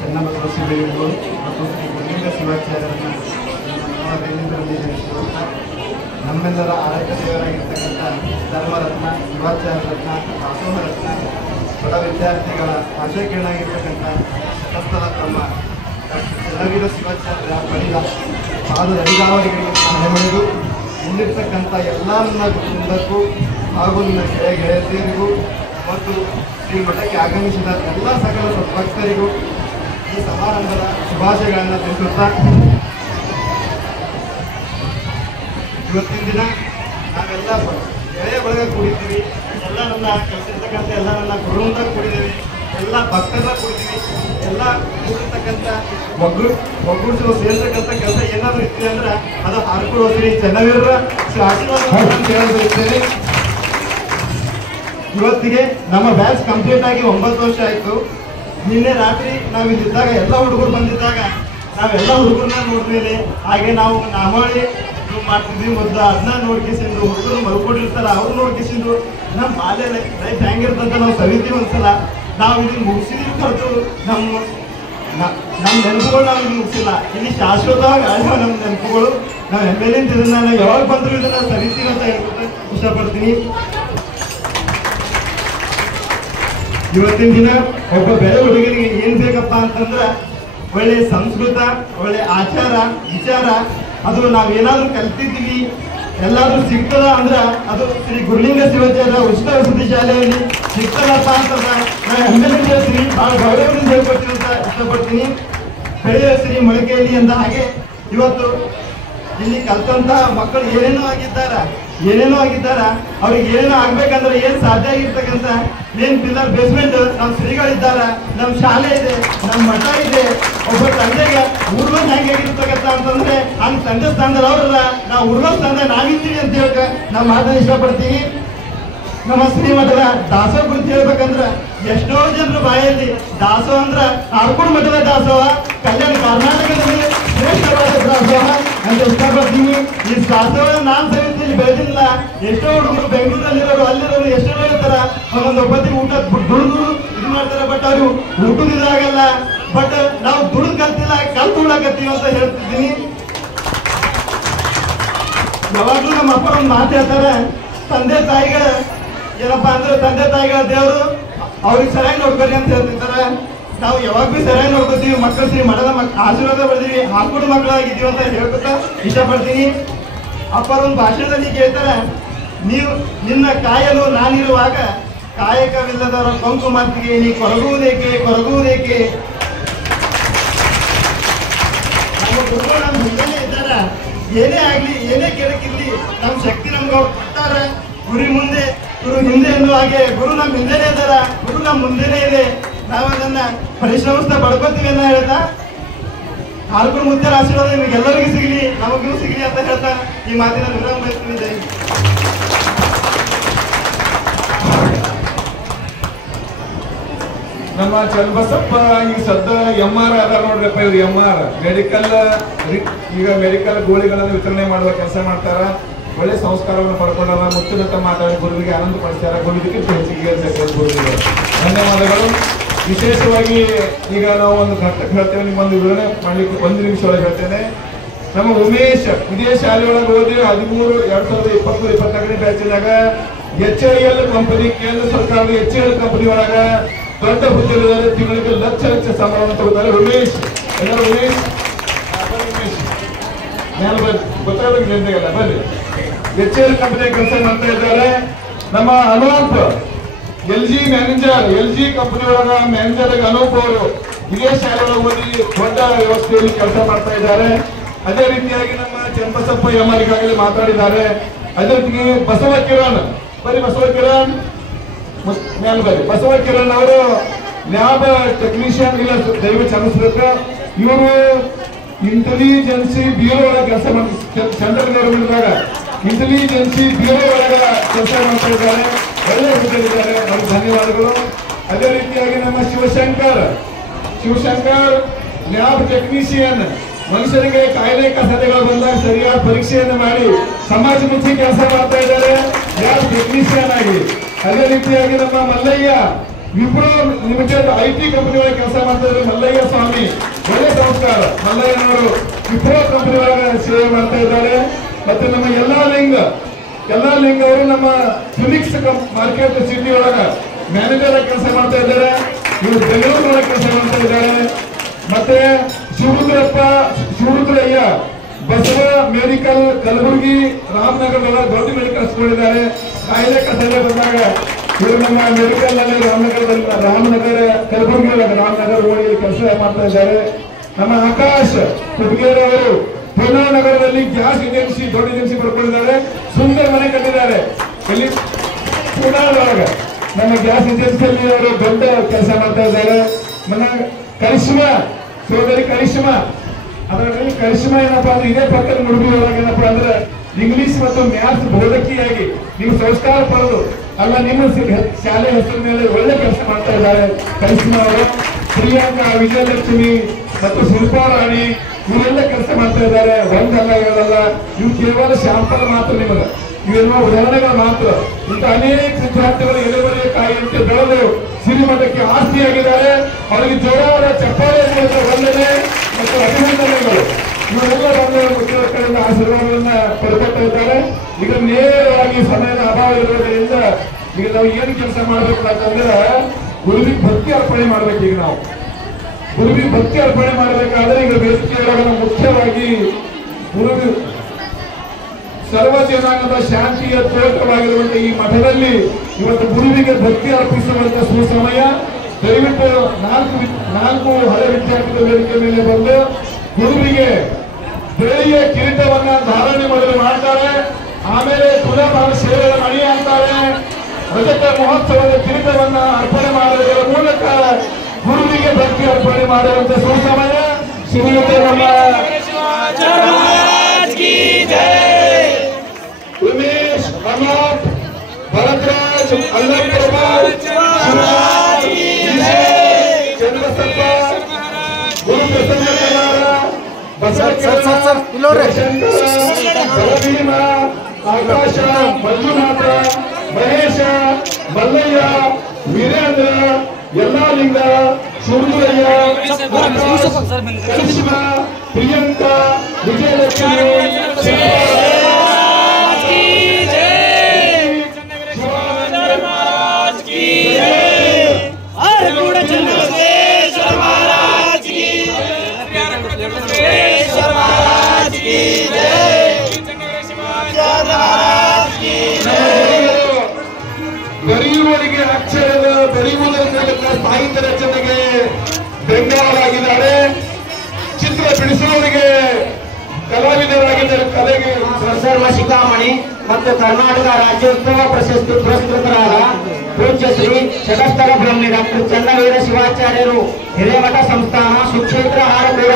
ಚನ್ನಬಸವ ಶಿವಯೋಗಿಗಳು ಮತ್ತು ಶ್ರೀ ಗುರುಲಿಂಗ ಶಿವಾಚಾರ್ಯರನ್ನ ನಮ್ಮೆಲ್ಲರ ಆರೈಕೆ ದೇವರಾಗಿರ್ತಕ್ಕಂಥ ಧರ್ಮರತ್ನ, ಶಿವಾಚಾರ್ಯ ರತ್ನ, ದಾಸೋಹ ರತ್ನ, ಬಡ ವಿದ್ಯಾರ್ಥಿಗಳ ಆಶಯಕೀರ್ಣಾಗಿರ್ತಕ್ಕಂಥ ಶತಸ್ಥಲ ತಮ್ಮ ಡಾಕ್ಟರ್ ಚನ್ನವೀರ ಶಿವಾಚಾರ್ಯ ಪಡೆದ ಪಾದ ಅಡಿಗಾವಲಿಗಳಿಗೆ ಮನೆಮನೆಗೂ ಇಲ್ಲಿರ್ತಕ್ಕಂಥ ಎಲ್ಲ ನನ್ನ ಕುಟುಂಬಕ್ಕೂ ಹಾಗೂ ನನ್ನ ಗೆಳೆಯರಿಗೂ ಮತ್ತು ಶ್ರೀ ಮಠಕ್ಕೆ ಆಗಮಿಸಿದ ಎಲ್ಲ ಸಕಲ ಭಕ್ತರಿಗೂ ಈ ಸಮಾರಂಭದ ಶುಭಾಶಯಗಳನ್ನು ತಿಳಿಸುತ್ತಾ, ಇವತ್ತಿನ ದಿನ ನಾವೆಲ್ಲ ಗೆಳೆಯ ಬಳಗ ಕೂಡಿದ್ದೀವಿ. ಎಲ್ಲ ನನ್ನ ಕಲಿಸಿರ್ತಕ್ಕಂಥ ಎಲ್ಲ ನನ್ನ ಗುರುವಿಂದ ಕೂಡಿದ್ದೀವಿ, ಎಲ್ಲ ಭಕ್ತರ ಕೂಡಿದ್ದೀವಿ. ಎಲ್ಲ ಕೂಡಿರ್ತಕ್ಕಂಥ ಒಗ್ಗೂಡಿಸುವ ಸೇರ್ತಕ್ಕಂಥ ಕೆಲಸ ಏನಾದರೂ ಇರ್ತೀವಿ ಅಂದ್ರೆ ಅದು ಹಾರ್ಕೊಳ್ಳೋ ಶ್ರೀ ಚನ್ನವೀರರ ಆಶೀರ್ವಾದ ಅಂತ ಹೇಳಬಯಸ್ತೇನೆ. ಇವತ್ತಿಗೆ ನಮ್ಮ ಬ್ಯಾಚ್ ಕಂಪ್ಲೀಟ್ ಆಗಿ 9 ವರ್ಷ ಆಯಿತು. ನಿನ್ನೆ ರಾತ್ರಿ ನಾವು ಇಲ್ಲಿದ್ದಾಗ ಎಲ್ಲ ಹುಡುಗರು ಬಂದಿದ್ದಾಗ ನಾವೆಲ್ಲ ಹುಡುಗರನ್ನ ನೋಡಿದ್ಮೇಲೆ ಹಾಗೆ ನಾವು ನಾಮಾವಳಿ ಮಾಡ್ತಿದ್ವಿ ಮೊದಲು ಅದನ್ನ ನೋಡ್ಕಿಸಿದ್ರು, ಹುಡುಗರು ಮಲ್ಕೊಂಡಿರ್ತಾರ ಅವ್ರು ನೋಡ್ಕಿಸಿದ್ರು. ನಮ್ಮ ಬಾಲ್ಯ ಲೈಫ್ ಹೆಂಗಿರ್ತಂತ ನಾವು ಸವಿತೀವಿ ಒಂದ್ಸಲ. ನಾವು ಇದನ್ನ ಮುಗಿಸಿದ್ವಿ ಹೊರತು ನಮ್ಮ ನೆನಪುಗಳು ನಾವು ಇದನ್ನ ಮುಗಿಸಿಲ್ಲ. ಇಲ್ಲಿ ಶಾಶ್ವತವಾಗಿ ಆಳುವ ನಮ್ಮ ನೆನಪುಗಳು. ನಾವು MLA ಇದನ್ನ ನಾವು ಯಾವಾಗ ಬಂದರೂ ಇದನ್ನ ಸವಿತೀವಿ ಅಂತ ಹೇಳ್ಬಿಟ್ಟು ಇಷ್ಟಪಡ್ತೀನಿ. ಇವತ್ತಿನ ದಿನ ಒಬ್ಬ ಬೆಳೆ ಹುಡುಗರಿಗೆ ಏನ್ ಬೇಕಪ್ಪ ಅಂತಂದ್ರೆ ಒಳ್ಳೆ ಸಂಸ್ಕೃತ, ಒಳ್ಳೆ ಆಚಾರ ವಿಚಾರ, ಅದು ನಾವೇನಾದ್ರೂ ಕಲ್ತಿದ್ದೀವಿ ಎಲ್ಲಾದ್ರೂ ಸಿಗ್ತದ ಅಂದ್ರ ಅದು ಶ್ರೀ ಗುರುಲಿಂಗ ಶಿವಾಚಾರ್ಯ ಉಚಿತ ವಸತಿ ಶಾಲೆಯಲ್ಲಿ ಸಿಗ್ತದಪ್ಪ ಅಂತಂದ್ರ ನಾನು ಹೆಮ್ಮೆಯಿಂದ ಶ್ರೀ ಬಹಳ ಗೌರವದಿಂದ ಹೇಳ್ಕೊಡ್ತೀನಿ ಅಂತ ಇಷ್ಟಪಡ್ತೀನಿ. ಬೆಳೆಯ ಶ್ರೀ ಮೊಳಕೆಯಲ್ಲಿ ಅಂದ ಹಾಗೆ ಇವತ್ತು ಇಲ್ಲಿ ಕಲ್ತಂತ ಮಕ್ಕಳು ಏನೇನೋ ಆಗಿದ್ದಾರ ಅವ್ರಿಗೆ ಏನೇನೋ ಆಗ್ಬೇಕಂದ್ರೆ ಏನ್ ಸಾಧ್ಯ ಆಗಿರ್ತಕ್ಕಂಥ ಏನ್ ಪಿಲ್ಲರ್ ಬೇಸ್ಮೆಂಟ್ ನಮ್ಮ ಶ್ರೀಗಳಿದ್ದಾರ, ನಮ್ಮ ಶಾಲೆ ಇದೆ, ನಮ್ಮ ಮಠ ಇದೆ. ಒಬ್ಬ ತಂದೆಗೆ ಊರ್ವನ್ ಹೆಂಗಾಗಿರ್ತಕ್ಕಂಥ ಅಂತಂದ್ರೆ ಹಂಗೆ ತಂದೆ ಸ್ಥಾನದಲ್ಲಿ ಅವ್ರಲ್ಲ, ನಾವು ಊರ್ವನ್ ಸ್ಥಾನದಲ್ಲಿ ನಾವಿದ್ದೀವಿ ಅಂತ ಹೇಳಕ ನಾವು ಮಾತನ್ನ ಇಷ್ಟಪಡ್ತೀವಿ. ನಮ್ಮ ಶ್ರೀಮಠದ ದಾಸೋಹ ಕುರಿತು ಹೇಳ್ಬೇಕಂದ್ರ ಎಷ್ಟೋ ಜನರ ಬಾಯಲ್ಲಿ ದಾಸೋಹ ಅಂದ್ರ ಆರ್ಕೋಡ್ ಮಠದ ದಾಸೋಹ ಕಲ್ಯಾಣ ಕರ್ನಾಟಕದಲ್ಲಿ ಶ್ರೇಷ್ಠವಾದ ದಾಸೋಹ ಅಂತ ಇಷ್ಟಪಡ್ತೀನಿ. ಈ ದಾಸೋಹ ನಾನ್ ಸಮಿತಿಯಲ್ಲಿ ಬೆಳೆದಿಲ್ಲ. ಎಷ್ಟೋ ಹುಡುಗರು ಬೆಂಗಳೂರಲ್ಲಿರೋರು ಅಲ್ಲಿರೋರು ಎಷ್ಟೋ ಇರ್ತಾರ, ಒಂದೊಂದು ಒಬ್ಬತ್ತಿಗೆ ಊಟ ದುಡಿದು ಇದು ಮಾಡ್ತಾರೆ. ಬಟ್ ಅವ್ರು ಊಟದ ಇದಾಗಲ್ಲ. ಬಟ್ ನಾವು ದುಡಿದು ಕಲ್ತಿಲ್ಲ, ಕಲ್ತು ಉಳಕತ್ತೀವಿ ಅಂತ ಹೇಳ್ತಿದ್ದೀನಿ. ಯಾವಾಗ್ಲೂ ನಮ್ಮ ಅಪ್ಪ ಒಂದು ಮಾತು ಹೇಳ್ತಾರೆ, ತಂದೆ ತಾಯಿಗಳ ಏನಪ್ಪಾ ಅಂದ್ರೆ ತಂದೆ ತಾಯಿಗಳ ದೇವರು ಅವ್ರಿಗೆ ಸರಿಯಾಗಿ ನೋಡ್ಕೊರಿ ಅಂತ ಹೇಳ್ತಿರ್ತಾರೆ. ನಾವು ಯಾವಾಗ ಭೀ ಸರಿಯಾಗಿ ನೋಡ್ಕೊತೀವಿ. ಮಕ್ಕಳು ಶ್ರೀ ಮಠದ ಆಶೀರ್ವಾದ ಪಡೆದಿವಿ, ಹಾಕೊಂಡು ಮಕ್ಕಳಾಗಿದ್ದೀವಿ ಅಂತ ಹೇಳ್ಕೊತ ಇಷ್ಟಪಡ್ತೀನಿ. ಅಪ್ಪರೊಂದು ಭಾಷಣದಲ್ಲಿ ಕೇಳ್ತಾರೆ, ನೀವು ನಿನ್ನ ಕಾಯಲು ನಾನಿರುವಾಗ ಕಾಯಕವಿಲ್ಲದವರ ಕೊಂಕು ಮಾತಿಗೆ ನೀ ಕೊರಗುವುದೇಕೆ. ನಮ್ಮ ಗುರುಗಳು ನಮ್ಮ ಹಿಂದೆನೇ ಇದ್ದಾರ. ಏನೇ ಆಗ್ಲಿ ಏನೇ ಕೆಳಕಿರ್ಲಿ ನಮ್ಮ ಶಕ್ತಿ ನಮ್ಗೆ ಅವ್ರು ಕೊಟ್ಟಾರ. ಗುರು ಹಿಂದೆ ಎನ್ನುವ ಹಾಗೆ ಗುರು ನಮ್ಮ ಹಿಂದೆನೇ ಇದ್ದಾರ, ಗುರು ನಮ್ಮ ಮುಂದೆನೇ ಇದೆ. ನಾವು ಅದನ್ನ ಪರಿಶ್ರಮಿಸ್ತಾ ಪಡ್ಕೋತೀವಿ ಅಂತ ಹೇಳ್ತಾ ಹಾರ್ಕೊಂಡು ಮುತ್ತರ ಆಶೀರ್ವಾದ ನಿಮಗೆಲ್ಲರಿಗೂ ಸಿಗಲಿ, ನಮಗೂ ಸಿಗಲಿ ಅಂತ ಹೇಳ್ತಾ ಈ ಮಾತಿನ ವಿರಾಮ ಬಯಸ್ತಿದ್ದೆ. ನಮ್ಮ ಚನ್ನಬಸಪ್ಪ ಈಗ ಸದ್ದ MR ಅದಾರ ನೋಡ್ರಪ್ಪ. ಇವ್ರು MR ಮೆಡಿಕಲ್ ಗೋಳಿಗಳನ್ನು ವಿತರಣೆ ಮಾಡುವ ಕೆಲಸ ಮಾಡ್ತಾರ. ಒಳ್ಳೆ ಸಂಸ್ಕಾರವನ್ನು ಪಡ್ಕೊಂಡಾರ. ಮುತ್ತಿನಂತ ಮಾತಾಡಿ ಗುರುವಿಗೆ ಆನಂದ ಪಡಿಸ್ತಾರ. ಗುರುವಿಗಿಂತ ಹೆಚ್ಚಿಗೆ ಗುರುವಿಗೆ ಧನ್ಯವಾದಗಳು. ವಿಶೇಷವಾಗಿ ಈಗ ನಾವು ಒಂದು ಘಟಕ ಹೇಳ್ತೇವೆ, ನಿಮ್ಮೊಂದು ವಿವರಣೆ ಮಾಡ್ಲಿಕ್ಕೆ 1 ನಿಮಿಷ ಒಳಗೆ ಹೇಳ್ತೇನೆ. ನಮ್ಮ ಉಮೇಶ್ ಇದೇ ಶಾಲೆಯೊಳಗೆ ಓದಿ 2023-2024 ಬ್ಯಾಚಿನಾಗ HIL ಕಂಪನಿ, ಕೇಂದ್ರ ಸರ್ಕಾರದ HIL ಕಂಪನಿ ಒಳಗ ದೊಡ್ಡ ಹುದ್ದೆಗಳಿದ್ದಾರೆ. ತಿಂಗಳಿಗೆ ಲಕ್ಷ ಸಂಬಳವನ್ನು ತಗೋತಾರೆ. ಉಮೇಶ್ ಎಲ್ಲರೂ ಉಮೇಶ್ ಗೊತ್ತಾಗಬೇಕು ಜನತೆಗೆಲ್ಲ ಬರ್ರಿ. HIL ಕಂಪನಿ ಕೆಲಸ ಮಾಡ್ತಾ ಇದ್ದಾರೆ. ನಮ್ಮ Anoop LG manager, LG company ಒಳಗ ಮ್ಯಾನೇಜರ್ ಅನೂಪ್ ಅವರು ಇದೇ ಶಾಲೆ ಒಳಗೆ ಓದಿ ದೊಡ್ಡ ವ್ಯವಸ್ಥೆಯಲ್ಲಿ ಕೆಲಸ ಮಾಡ್ತಾ ಇದ್ದಾರೆ. ಅದೇ ರೀತಿಯಾಗಿ ನಮ್ಮ ಚನ್ನಬಸಪ್ಪ MR ಈಗಾಗಲೇ ಮಾತಾಡಿದ್ದಾರೆ. ಅದೇ ರೀತಿ ಬಸವ ಕಿರಣ್ ಅವರು ಲ್ಯಾಬ್ ಟೆಕ್ನಿಷಿಯನ್ ಇಲ್ಲ ದಯವಿಟ್ಟು ಕ್ಷಮಿಸಬೇಕು. ಇವರು ಇಂಟೆಲಿಜೆನ್ಸಿ ಬ್ಯೂರೋ ಒಳಗೆ ಕೆಲಸ ಸೆಂಟ್ರಲ್ ಗವರ್ಮೆಂಟ್ದಾಗ ಇಂಟೆಲಿಜೆನ್ಸಿ ಬ್ಯೂರೋ ಒಳಗೆ ಕೆಲಸ ಮಾಡ್ತಾ ಇದ್ದಾರೆ. ಒಳ್ಳೆ ಹುದ್ದೆಲಿದ್ದಾರೆ, ಅವ್ರಿಗೆ ಧನ್ಯವಾದಗಳು. ಅದೇ ರೀತಿಯಾಗಿ ನಮ್ಮ ಶಿವಶಂಕರ್ ಲ್ಯಾಬ್ ಟೆಕ್ನಿಷಿಯನ್, ಮನುಷ್ಯರಿಗೆ ಕಾಯಿಲೆ ಕಸತೆಗಳು ಬಂದಾಗ ಸರಿಯಾದ ಪರೀಕ್ಷೆಯನ್ನು ಮಾಡಿ ಸಮಾಜಮುಖಿ ಕೆಲಸ ಮಾಡ್ತಾ ಇದ್ದಾರೆ ಲ್ಯಾಬ್ ಟೆಕ್ನಿಷಿಯನ್ ಆಗಿ. ಅದೇ ರೀತಿಯಾಗಿ ನಮ್ಮ Mallayya Wipro limited IT company ಒಳಗೆ ಕೆಲಸ ಮಾಡ್ತಾ ಇದ್ದಾರೆ. ಮಲ್ಲಯ್ಯ ಸ್ವಾಮಿ, ಒಳ್ಳೆ ಸಂಸ್ಕಾರ. ಮಲ್ಲಯ್ಯನವರು ವಿಪ್ರೋ ಕಂಪನಿ ಒಳಗೆ ಸೇವೆ ಮಾಡ್ತಾ ಇದ್ದಾರೆ. ಮತ್ತೆ ನಮ್ಮ ಎಲ್ಲಾ ಲಿಂಗ್ ಅವರು ನಮ್ಮ ಫಿನಿಕ್ಸ್ ಮಾರ್ಕೆಟ್ ಸಿಟಿ ಒಳಗ ಮ್ಯಾನೇಜರ್ ಆಗಿ ಕೆಲಸ ಮಾಡ್ತಾ ಇದ್ದಾರೆ. ಇವರು ಬೆಂಗಳೂರು ಒಳಗೆ ಕೆಲಸ ಮಾಡ್ತಾ ಇದ್ದಾರೆ. ಮತ್ತೆ ಶಿವರುದ್ರಯ್ಯ ಬಸವ ಮೆಡಿಕಲ್ ಕಲಬುರಗಿ ರಾಮನಗರದಲ್ಲ ದೊಡ್ಡ ಮೆಡಿಕಲ್ ಹಚ್ಕೊಂಡಿದ್ದಾರೆ. ಕಾಯಿಲೆ ಕಸಲೆ ಬಂದಾಗ ಇವರು ನಮ್ಮ ಮೆಡಿಕಲ್ ನಲ್ಲಿ ರಾಮನಗರ ಕಲಬುರಗಿ ರಾಮನಗರ ರೋಡಿಗೆ ಕೆಲಸ ಮಾಡ್ತಾ ಇದ್ದಾರೆ. ನಮ್ಮ ಆಕಾಶ್ ಕುಟಗೇರ್ ಅವರು ಪುನಾ ನಗರದಲ್ಲಿ ಗ್ಯಾಸ್ ಏಜೆನ್ಸಿ ದೊಡ್ಡ ಏಜೆನ್ಸಿ ಬರ್ಕೊಂಡಿದ್ದಾರೆ. ಸುಂದರ ಮನೆ ಕಟ್ಟಿದ್ದಾರೆ. ಇಲ್ಲಿ ಪುನಾದೊಳಗೆ ನಮ್ಮ ಗ್ಯಾಸ್ ಏಜೆನ್ಸಿಯಲ್ಲಿ ಅವರು ದೊಡ್ಡ ಕೆಲಸ ಮಾಡ್ತಾ ಇದ್ದಾರೆ. ನಮ್ಮ ಕರಿಷ್ಮಾ ಸೋದರಿ ಕರಿಷ್ಮಾ, ಅದರಲ್ಲಿ ಕರಿಷ್ಮಾ ಏನಪ್ಪಾ ಅಂದ್ರೆ ಇದೇ ಪಕ್ಕದ ಮುಡುಬಿ ಒಳಗೆ ಏನಪ್ಪಾ ಅಂದ್ರೆ ಇಂಗ್ಲಿಷ್ ಮತ್ತು ಮ್ಯಾಥ್ಸ್ ಬೋಧಕಿಯಾಗಿ ನೀವು ಸಂಸ್ಕಾರ ಪಡೆದು ಅಲ್ಲ ನಿಮ್ಮ ಶಾಲೆ ಹೆಸರ ಮೇಲೆ ಒಳ್ಳೆ ಕೆಲಸ ಮಾಡ್ತಾ ಇದ್ದಾರೆ ಕರಿಷ್ಮಾ ಅವರು. ಪ್ರಿಯಾಂಕಾ, ವಿಜಯಲಕ್ಷ್ಮಿ ಮತ್ತು ಶಿಲ್ಪಾ ರಾಣಿ ಇವರೆಲ್ಲ ಕೆಲಸ ಮಾಡ್ತಾ ಇದ್ದಾರೆ. ಒಂದಲ್ಲ ಎರಡಲ್ಲ, ಇವು ಕೇವಲ ಶಾಂಪಲ್ ಮಾತ್ರ ನಿಮಗೆ, ಇವೆಲ್ಲ ಉದಾಹರಣೆಗಳು ಮಾತ್ರ. ಇಂಥ ಅನೇಕ ವಿದ್ಯಾರ್ಥಿಗಳು ಎಲೆಮರೆ ಕಾಯಿಯಂತೆ ಬೆಳೆದು ಸಿರಿಮಠಕ್ಕೆ ಆಸ್ತಿಯಾಗಿದ್ದಾರೆ. ಅವರಿಗೆ ಜೋರಾದ ಚಪ್ಪಾಳೆ ಮೂಲಕ ವಂದನೆ ಮತ್ತು ಅಭಿನಂದನೆಗಳು. ಇವರೆಲ್ಲ ಬಂದ ಮುಖ್ಯರ ಕಡೆಯಿಂದ ಆಶೀರ್ವಾದವನ್ನ ಪಡ್ಕೊಳ್ತಾ ಇದ್ದಾರೆ. ಈಗ ನೇರವಾಗಿ ಸಮಯದ ಅಭಾವ ಇರುವುದರಿಂದ ಈಗ ನಾವು ಏನು ಕೆಲಸ ಮಾಡಬೇಕಂತಂದ್ರೆ ಗುರುವಿಗೆ ಭಕ್ತಿ ಅರ್ಪಣೆ ಮಾಡ್ಬೇಕು. ಈಗ ನಾವು ಗುರುವಿಗೆ ಭಕ್ತಿ ಅರ್ಪಣೆ ಮಾಡಬೇಕಾದ್ರೆ ಈಗ ವೇದಿಕೆಯೊಳಗೆ ಮುಖ್ಯವಾಗಿ ಗುರು ಸರ್ವ ಜನಾಂಗದ ಶಾಂತಿಯ ತೋಟವಾಗಿರುವಂತಹ ಈ ಮಠದಲ್ಲಿ ಇವತ್ತು ಗುರುವಿಗೆ ಭಕ್ತಿ ಅರ್ಪಿಸುವಂತ ಸುಸಮಯ. ದಯವಿಟ್ಟು ನಾಲ್ಕು ಹಳೆ ವಿದ್ಯಾರ್ಥಿಗಳ ವೇದಿಕೆ ಮೇಲೆ ಬಂದು ಗುರುವಿಗೆ ಬೆಳ್ಳಿಯ ಕಿರೀಟವನ್ನ ಧಾರಣೆ ಮೊದಲು ಮಾಡ್ತಾರೆ. ಆಮೇಲೆ ತುಲಾಭಾರ ಸೇವೆಗಳ ಮಣಿ ಅಂತಾರೆ. ರಜತ ಮಹೋತ್ಸವದ ಕಿರೀಟವನ್ನ ಅರ್ಪಣೆ ಮಾಡುವುದರ ಮೂಲಕ ಗುರುವಿಗೆ ಭಕ್ತಿ ಅರ್ಪಣೆ ಮಾಡುವಂತ ಸುಸಮಯ. ಶ್ರೀಯುತ ನಮ್ಮ ಉಮೇಶ್, ಅನೋಟ್, ಭರದ್ರಾಜ್, ಅಲ್ಲಪ್ರಭಾ, ಚಂದ್ರಸಪ್ಪ, ಗುರುಪ್ರಸನ್ನಕುಮಾರ, ಬಲಭೀಮ, ಆಕಾಶ, ಮಂಜುನಾಥ, ಮಹೇಶ, ಮಲ್ಲಯ್ಯ, ವೀರೇಂದ್ರ, ಯಲ್ಲಾಲಿಂಗ, ಸುರುದ್ರಯ್ಯ, ಕರಿಷ್ಮಾ, ಪ್ರಿಯಾಂಕಾ, ವಿಜಯಲಕ್ಷ್ಮಿ, ಬರೆಯುವವರಿಗೆ ಅಕ್ಷರದ ಬರೆಯುವುದರ ಮೂಲಕ ಸಾಹಿತ್ಯ ರಚನೆಗೆ ಬೆಂಗಾವಲಾಗಿದ್ದಾರೆ. ಚಿತ್ರ ಬಿಡಿಸುವವರಿಗೆ ಕಲಾವಿದರಾಗಿದ್ದಾರೆ. ಕಲೆಗೆ ಸರ್ವ ಶಿಖಾಮಣಿ ಮತ್ತು ಕರ್ನಾಟಕ ರಾಜ್ಯೋತ್ಸವ ಪ್ರಶಸ್ತಿ ಪುರಸ್ಕೃತರಾದ ಪೂಜ್ಯ ಶ್ರೀ ಶತಸ್ಥಲ ಬ್ರಹ್ಮಿ ಡಾಕ್ಟರ್ ಚನ್ನವೀರ ಶಿವಾಚಾರ್ಯರು ಹಿರೇಮಠ ಸಂಸ್ಥಾನ ಸುಕ್ಷೇತ್ರ ಹಾರಪುರ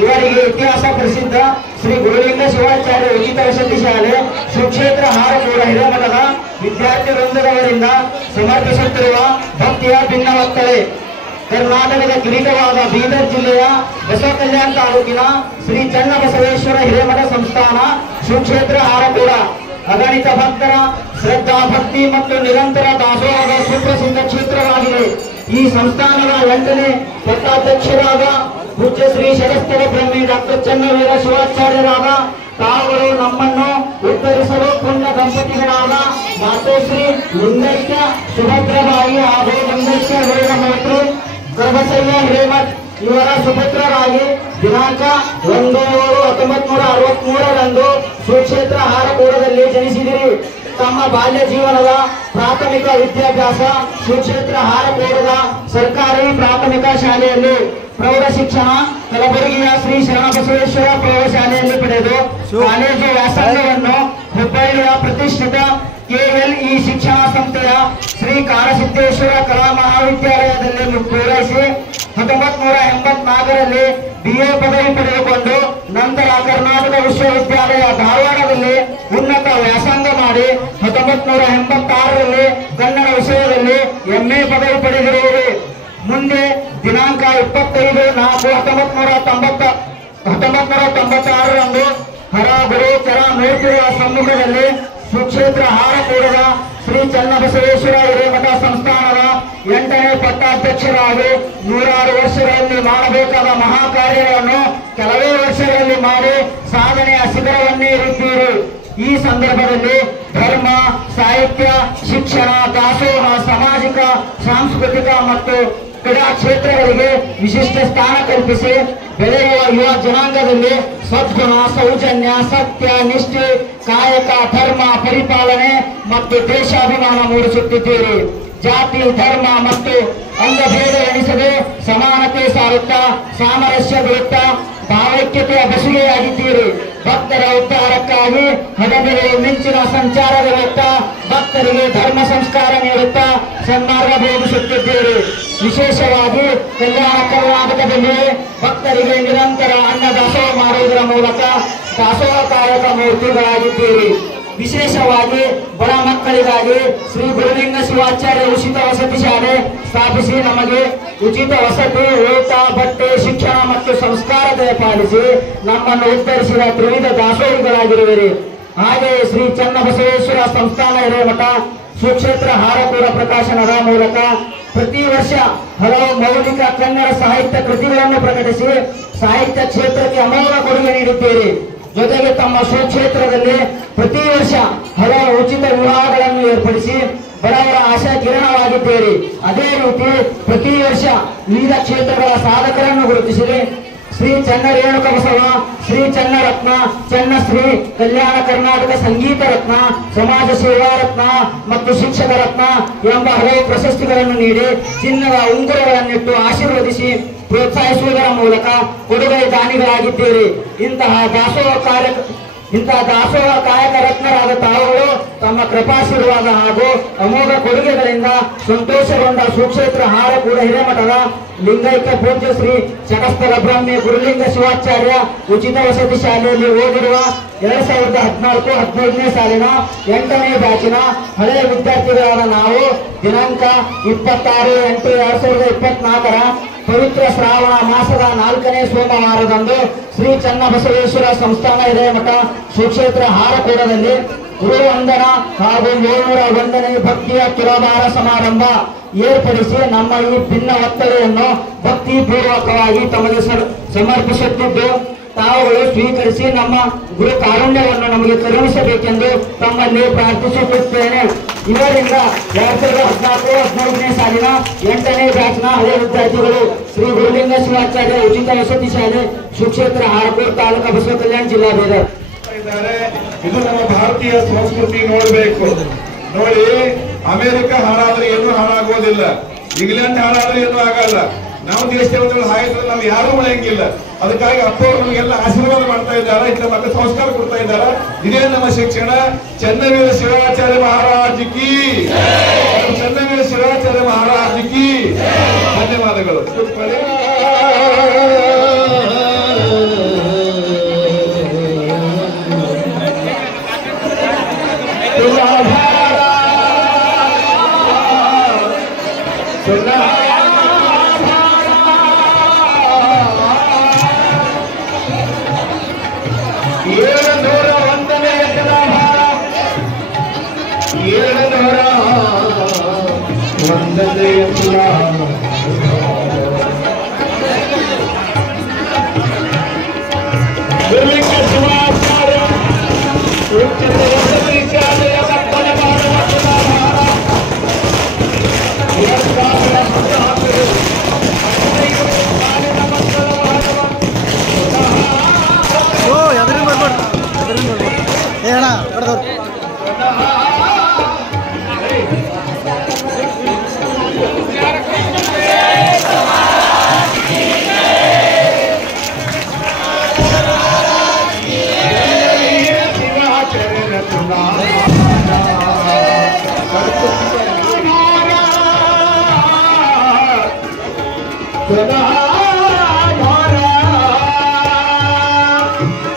ಇವರಿಗೆ ಇತಿಹಾಸ ಪ್ರಸಿದ್ಧ ಶ್ರೀ ಗುರುಲಿಂಗ ಶಿವಾಚಾರ್ಯ ಉಚಿತ ವಸತಿ ಶಾಲೆ ಸುಕ್ಷೇತ್ರ ಹಾರಪುರ ಹಿರೇಮಠದ ವಿದ್ಯಾರ್ಥಿ ವೃಂದದವರಿಂದ ಸಮರ್ಪಿಸುತ್ತಿರುವ ಭಕ್ತಿಯ ಭಿನ್ನವತ್ತಲೆ. ಕರ್ನಾಟಕದ ಕಿರೀಟವಾದ ಬೀದರ್ ಜಿಲ್ಲೆಯ ಬಸವಕಲ್ಯಾಣ ತಾಲೂಕಿನ ಶ್ರೀ ಚನ್ನಬಸವೇಶ್ವರ ಹಿರೇಮಠ ಸಂಸ್ಥಾನ ಸುಕ್ಷೇತ್ರ ಹಾರಪುರ ಅಗಣಿತ ಭಕ್ತರ ಶ್ರದ್ಧಾ ಭಕ್ತಿ ಮತ್ತು ನಿರಂತರ ದಾಸೋಹದ ಸುಪ್ರಸಿದ್ಧ ಕ್ಷೇತ್ರವಾಗಿದೆ. ಈ ಸಂಸ್ಥಾನದ 8ನೇ ಪಟ್ಟಾಧ್ಯಕ್ಷರಾದ ಪೂಜ್ಯ ಶ್ರೀ ಶತಸ್ಥಲ ಬ್ರಹ್ಮಿ ಡಾಕ್ಟರ್ ಚನ್ನವೀರ ಶಿವಾಚಾರ್ಯರಾದ ತಾವುಗಳು ನಮ್ಮನ್ನು ಉತ್ತರಿಸಲು ಪುಣ್ಯ ದಂಪತಿಗಳಾದ ಮಾತೋಶ್ರೀ ಲಿಂಗೈಕ್ಯ ಸುಭದ್ರಬಾಯಿ ಹಾಗೂ ಲಿಂಗೈಕ್ಯ ವೇದಮೂರ್ತಿ ಗರ್ಭಸಯ್ಯ ಹಿರೇಮಠ್ ಇವರ ಸುಪುತ್ರರಾಗಿ ದಿನಾಂಕ 1/7/1963ರಂದು ಸುಕ್ಷೇತ್ರ ಹಾರಪುರದಲ್ಲಿ ಜನಿಸಿದಿರಿ. ತಮ್ಮ ಬಾಲ್ಯ ಜೀವನದ ಪ್ರಾಥಮಿಕ ವಿದ್ಯಾಭ್ಯಾಸ ಸುಕ್ಷೇತ್ರ ಹಾರಪುರದ ಸರ್ಕಾರಿ ಪ್ರಾಥಮಿಕ ಶಾಲೆಯಲ್ಲಿ, ಪ್ರೌಢ ಶಿಕ್ಷಣ ಕಲಬುರಗಿಯ ಶ್ರೀ ಶರಣಬಸವೇಶ್ವರ ಪ್ರೌಢಶಾಲೆಯಲ್ಲಿ ಪಡೆದು ಕಾಲೇಜು ವ್ಯಾಸಂಗವನ್ನು ಹುಬ್ಬಳ್ಳಿಯ ಪ್ರತಿಷ್ಠಿತ KLE ಶಿಕ್ಷಣ ಸಂಸ್ಥೆಯ ಶ್ರೀ ಕಾರಸಿದ್ದೇಶ್ವರ ಕಲಾ ಮಹಾವಿದ್ಯಾಲಯದಲ್ಲಿ ಪೂರೈಸಿ 1984ರಲ್ಲಿ BA ಪದವಿ ಪಡೆದುಕೊಂಡು ನಂತರ ಕರ್ನಾಟಕ ವಿಶ್ವವಿದ್ಯಾಲಯ ಧಾರವಾಡದಲ್ಲಿ ಉನ್ನತ ವ್ಯಾಸಂಗ ಮಾಡಿ 1986ರಲ್ಲಿ ಕನ್ನಡ ವಿಷಯದಲ್ಲಿ MA ಪದವಿ ಪಡೆದಿರುವುದು. ಮುಂದೆ ದಿನಾಂಕ 25/4/1996ರಂದು ಹರಗುರು ಚರ ಮೂರ್ತಿಗಳ ಸಮ್ಮುಖದಲ್ಲಿ ಸುಕ್ಷೇತ್ರ ಹಾರಪುರದ ಶ್ರೀ ಚನ್ನಬಸವೇಶ್ವರ ಹಿರೇಮಠ ಸಂಸ್ಥಾನದ 8ನೇ ಪಟ್ಟಾಧ್ಯಕ್ಷರಾಗಿ 106 ವರ್ಷಗಳಲ್ಲಿ ಮಾಡಬೇಕಾದ ಮಹಾ ಕಾರ್ಯಗಳನ್ನು ಕೆಲವೇ ವರ್ಷಗಳಲ್ಲಿ ಮಾಡಿ ಸಾಧನೆಯ ಶಿಖರವನ್ನೇರಿದ್ದೀರಿ. ಈ ಸಂದರ್ಭದಲ್ಲಿ ಧರ್ಮ, ಸಾಹಿತ್ಯ, ಶಿಕ್ಷಣ, ದಾಸೋಹ, ಸಾಮಾಜಿಕ, ಸಾಂಸ್ಕೃತಿಕ ಮತ್ತು ಕ್ರೀಡಾ ಕ್ಷೇತ್ರಗಳಿಗೆ ವಿಶಿಷ್ಟ ಸ್ಥಾನ ಕಲ್ಪಿಸಿ ಬೆಳೆಯುವ ಯುವ ಜನಾಂಗದಲ್ಲಿ ಸದ್ಗುಣ, ಸೌಜನ್ಯ, ಸತ್ಯ, ನಿಷ್ಠೆ, ಕಾಯಕ, ಧರ್ಮ, ಪರಿಪಾಲನೆ ಮತ್ತು ದೇಶಾಭಿಮಾನ ಮೂಡಿಸುತ್ತಿದ್ದೀರಿ. ಜಾತಿ, ಧರ್ಮ ಮತ್ತು ಅಂಗಭೇದ ಎಣಿಸದೆ ಸಮಾನತೆ ಸಾರುತ್ತಾ ಸಾಮರಸ್ಯ ಬಿಡುತ್ತಾ ಭಾವೈಕ್ಯತೆಯ ಬೆಸುಗೆಯಾಗಿದ್ದೀರಿ. ಭಕ್ತರ ಉದ್ಧಾರಕ್ಕಾಗಿ ಹಡಗುಗಳು ಮಿಂಚಿನ ಸಂಚಾರವಿರುತ್ತಾ ಭಕ್ತರಿಗೆ ಧರ್ಮ ಸಂಸ್ಕಾರ ನೀಡುತ್ತಾ ಸನ್ಮಾರ್ಗ ಬೋಧಿಸುತ್ತಿದ್ದೀರಿ. ವಿಶೇಷವಾಗಿ ಕಲ್ಯಾಣ ಕರ್ನಾಟಕದಲ್ಲಿ ಭಕ್ತರಿಗೆ ನಿರಂತರ ಅನ್ನ ದಾಸೋಹ ಮಾಡುವುದರ ಮೂಲಕ ದಾಸೋಹ ಕಾಯಕ ಮೂರ್ತಿಗಳಾಗಿದ್ದೀರಿ. ವಿಶೇಷವಾಗಿ ಬಡ ಮಕ್ಕಳಿಗಾಗಿ ಶ್ರೀ ಗುರುಲಿಂಗ ಶಿವಾಚಾರ್ಯ ಉಚಿತ ವಸತಿ ಶಾಲೆ ಸ್ಥಾಪಿಸಿ ನಮಗೆ ಉಚಿತ ವಸತಿ, ಊಟ, ಬಟ್ಟೆ, ಶಿಕ್ಷಣ ಮತ್ತು ಸಂಸ್ಕಾರ ದಯಪಾಲಿಸಿ ನಮ್ಮನ್ನು ಉತ್ತರಿಸಿದ ತ್ರಿವಿಧ ದಾಸೋಹಿಗಳಾಗಿರುವಿರಿ. ಹಾಗೆಯೇ ಶ್ರೀ ಚನ್ನಬಸವೇಶ್ವರ ಸಂಸ್ಥಾನ ಹಿರೇಮಠ ಸುಕ್ಷೇತ್ರ ಹಾರಕೂಡ ಪ್ರಕಾಶನದ ಮೂಲಕ ಪ್ರತಿ ವರ್ಷ ಹಲವು ಮೌಲಿಕ ಕನ್ನಡ ಸಾಹಿತ್ಯ ಕೃತಿಗಳನ್ನು ಪ್ರಕಟಿಸಿ ಸಾಹಿತ್ಯ ಕ್ಷೇತ್ರಕ್ಕೆ ಅಮೋಘ ಕೊಡುಗೆ ನೀಡುತ್ತೀರಿ. ಜೊತೆಗೆ ತಮ್ಮ ಸುಕ್ಷೇತ್ರದಲ್ಲಿ ಪ್ರತಿ ವರ್ಷ ಹಲವು ಉಚಿತ ವಿವಾಹಗಳನ್ನು ಏರ್ಪಡಿಸಿ ಬಡವರ ಆಶಾ ಕಿರಣವಾಗಿದ್ದೀರಿ. ಅದೇ ರೀತಿ ಪ್ರತಿ ವರ್ಷ ವಿವಿಧ ಕ್ಷೇತ್ರಗಳ ಸಾಧಕರನ್ನು ಗುರುತಿಸಿ ಶ್ರೀ ಚನ್ನ ರೇಣುಕ ಬಸವ, ಶ್ರೀ ಚನ್ನರತ್ನ, ಚನ್ನಶ್ರೀ, ಕಲ್ಯಾಣ ಕರ್ನಾಟಕ ಸಂಗೀತ ರತ್ನ, ಸಮಾಜ ಸೇವಾ ರತ್ನ ಮತ್ತು ಶಿಕ್ಷಕ ರತ್ನ ಎಂಬ ಹಲವು ಪ್ರಶಸ್ತಿಗಳನ್ನು ನೀಡಿ ಚಿನ್ನದ ಉಂಗುರಗಳನ್ನಿಟ್ಟು ಆಶೀರ್ವದಿಸಿ ಪ್ರೋತ್ಸಾಹಿಸುವುದರ ಮೂಲಕ ಕೊಡುಗೆ ದಾನಿಗಳಾಗಿದ್ದೀರಿ. ಇಂತಹ ದಾಸೋಹ ಕಾಯಕ ರತ್ನರಾದ ತಾವುಗಳು ತಮ್ಮ ಕೃಪಾಶೀರ್ವಾದ ಹಾಗೂ ಅಮೋಘ ಕೊಡುಗೆಗಳಿಂದ ಸಂತೋಷಗೊಂಡ ಸುಕ್ಷೇತ್ರ ಹಾರಕೂಡ ಹಿರೇಮಠದ ಲಿಂಗೈಕ್ಯ ಪೂಜ್ಯ ಶ್ರೀ ಚಟಸ್ಥಲ ಬ್ರಹ್ಮಿ ಗುರುಲಿಂಗ ಶಿವಾಚಾರ್ಯ ಉಚಿತ ವಸತಿ ಶಾಲೆಯಲ್ಲಿ ಓದಿರುವ 2014-15ನೇ ಸಾಲಿನ 8ನೇ ಬ್ಯಾಚಿನ ಹಳೆಯ ವಿದ್ಯಾರ್ಥಿಗಳಾದ ನಾವು ದಿನಾಂಕ 26/8/2024 ಪವಿತ್ರ ಶ್ರಾವಣ ಮಾಸದ 4ನೇ ಸೋಮವಾರದಂದು ಶ್ರೀ ಚನ್ನಬಸವೇಶ್ವರ ಸಂಸ್ಥಾನ ಹಿರೇಮಠ ಸುಕ್ಷೇತ್ರ ಹಾರಕೂಡದಲ್ಲಿ ಗುರುವಂದನ ಹಾಗೂ 701ನೇ ಭಕ್ತಿಯ ತುಲಾಭಾರ ಸಮಾರಂಭ ಏರ್ಪಡಿಸಿ ನಮ್ಮ ಈ ಭಿನ್ನ ಒತ್ತಡೆಯನ್ನು ಭಕ್ತಿಪೂರ್ವಕವಾಗಿ ತಮಗೆ ಸಮರ್ಪಿಸುತ್ತಿದ್ದು ತಾವುಗಳು ಸ್ವೀಕರಿಸಿ ನಮ್ಮ ಗುರು ಕಾರುಣ್ಯವನ್ನು ನಮಗೆ ಕರುಣಿಸಬೇಕೆಂದು ತಮ್ಮಲ್ಲಿ ಪ್ರಾರ್ಥಿಸುತ್ತೇನೆ. ಇವರಿಂದ 2014-15ನೇ ಸಾಲಿನ 8ನೇ ಬ್ಯಾಚ್ನ ಹಳೆಯ ವಿದ್ಯಾರ್ಥಿಗಳು ಶ್ರೀ ಗುರುಲಿಂಗ ಶಿವಾಚಾರ್ಯ ಉಚಿತ ವಸತಿ ಶಾಲೆ ಸುಕ್ಷೇತ್ರ ಹಾರಕೂಡ ತಾಲೂಕು ಬಸವ ಕಲ್ಯಾಣ ಜಿಲ್ಲಾ ಬೀದರ್. ಇದು ನಮ್ಮ ಭಾರತೀಯ ಸಂಸ್ಕೃತಿ ನೋಡ್ಬೇಕು. ನೋಡಿ, ಅಮೆರಿಕ ಹಾಳಾದ್ರೆ ಏನೂ ಹಾಳಾಗೋದಿಲ್ಲ, ಇಂಗ್ಲೆಂಡ್ ಹಾಳಾದ್ರೆ ಏನೂ ಆಗಲ್ಲ. ನಾವು ದೇಶದಲ್ಲಿ ಹಾಯಿದ್ರೆ ನಾವು ಯಾರು ಉಳಿಯಂಗಿಲ್ಲ. ಅದಕ್ಕಾಗಿ ಅಪ್ಪವರು ನಮಗೆಲ್ಲ ಆಶೀರ್ವಾದ ಮಾಡ್ತಾ ಇದ್ದಾರೆ, ಇಂಥ ಮಕ್ಕಳ ಸಂಸ್ಕಾರ ಕೊಡ್ತಾ ಇದ್ದಾರೆ. ಇದೇ ನಮ್ಮ ಶಿಕ್ಷಣ. ಚನ್ನವೀರ ಶಿವಾಚಾರ್ಯ ಮಹಾರಾಜ್ ಕಿ, ಚನ್ನವೀರ ಶಿವಾಚಾರ್ಯ ಮಹಾರಾಜ್ ಕಿ. ಧನ್ಯವಾದಗಳು.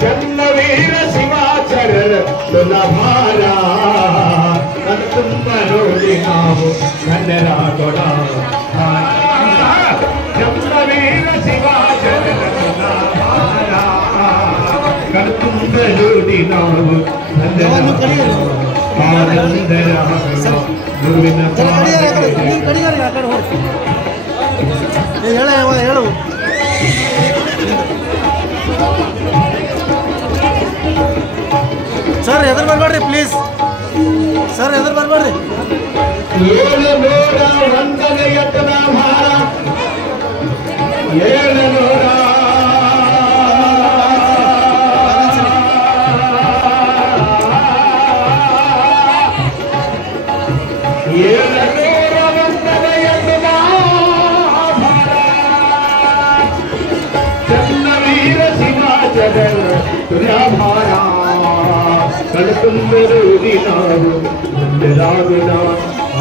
ಚನ್ನವೀರ ಶಿವಾಚಾರ್ಯರ ತುಲಾಭಾರ ತುಂಬ ನೋಡಿ ನಾವು ಧನ್ಯರಾಗೋಣ. ಚನ್ನವೀರ ಶಿವಾಚಾರ್ಯರ ತುಲಾಭಾರ ಕಣ್ತುಂಬ ನೋಡಿ ನಾವು ಧನ್ಯರಾಗೋಣ. ಗುರುವಿನ ಹೇಳು ಸರ್, ಎದುರು ಬರಬೇಡ್ರಿ ಪ್ಲೀಸ್. ಸರ್, ಎದುರು ಬರಬೇಡ್ರಿ. 701ನೇ ತುಲಾಭಾರ ಚನ್ನವೀರ ಶಿವಾಚಾರ್ಯರ ತುರ್ಯಾಭಾರ ಕಳಕುಂಬರುದಿ ನಾವು ನಂದರಾಗುಣ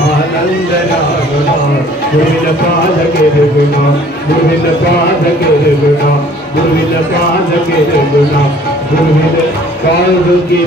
ಆನಂದರಾಗುಣ ಗುರುವಿನ ಪಾದಕ್ಕೆ ಗುಣ ಗುರುವಿನ ಪಾದಕ್ಕೆ ಗುಣ ಗುರುವಿನ ಪಾದಕ್ಕೆ ಗುಣ ಗುರುವಿನ ಪಾದಕ್ಕೆ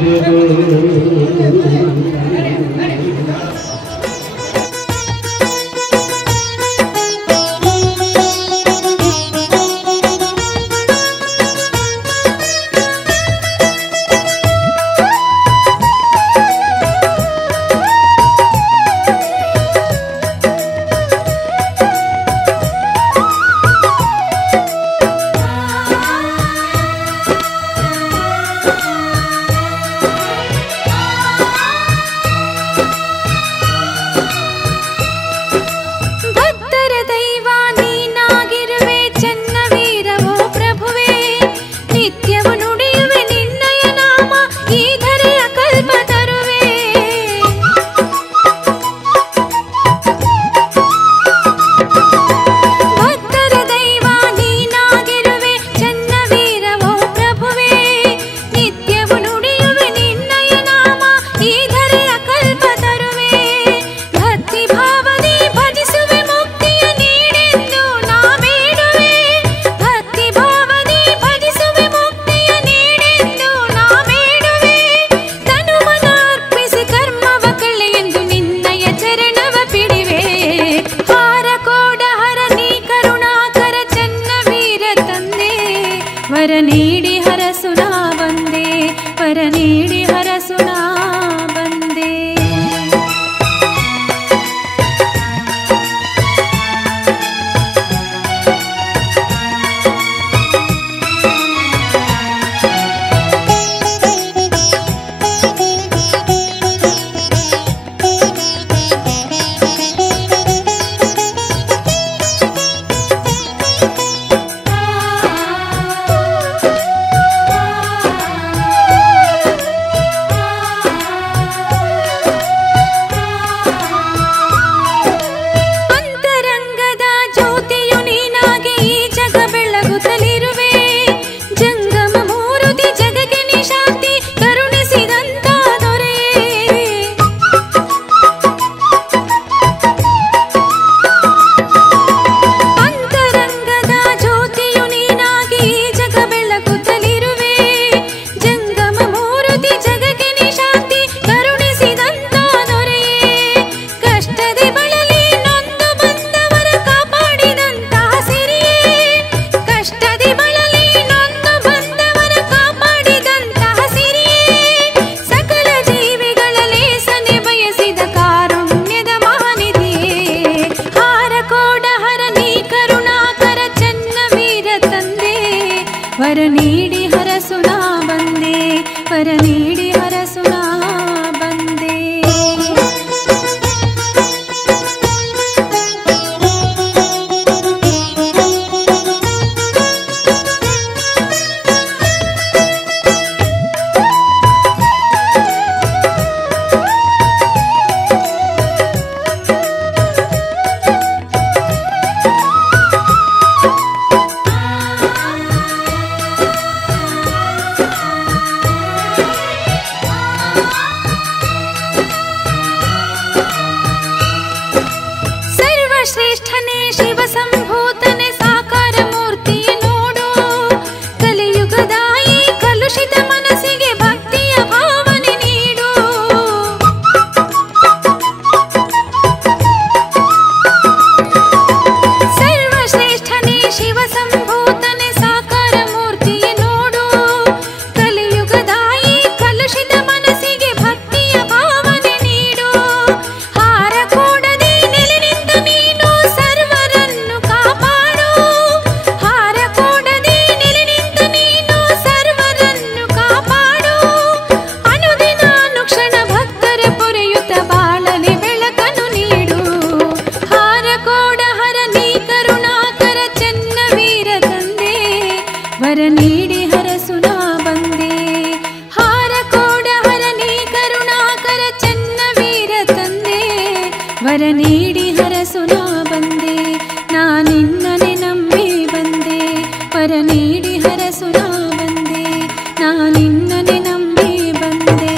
ನೀಡಿ ಹರಸು ನಾ ಬಂದೆ, ನಾ ನಿನ್ನನೆ ನಂಬಿ ಬಂದೆ. ವರ ನೀಡಿ ಹರಸು ನಾ ಬಂದೆ, ನಾ ನಿನ್ನನೆ ನಂಬಿ ಬಂದೆ.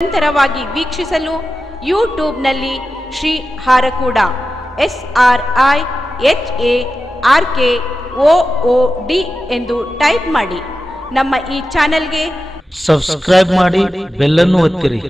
ನಿರಂತರವಾಗಿ ವೀಕ್ಷಿಸಲು ಯೂಟ್ಯೂಬ್ನಲ್ಲಿ ಶ್ರೀ ಹಾರಕೂಡ SRIHARKOOD ಎಂದು ಟೈಪ್ ಮಾಡಿ. ನಮ್ಮ ಈ ಚಾನೆಲ್ಗೆ ಸಬ್ಸ್ಕ್ರೈಬ್ ಮಾಡಿ, ಬೆಲ್ ಅನ್ನು ಒತ್ತಿರಿ.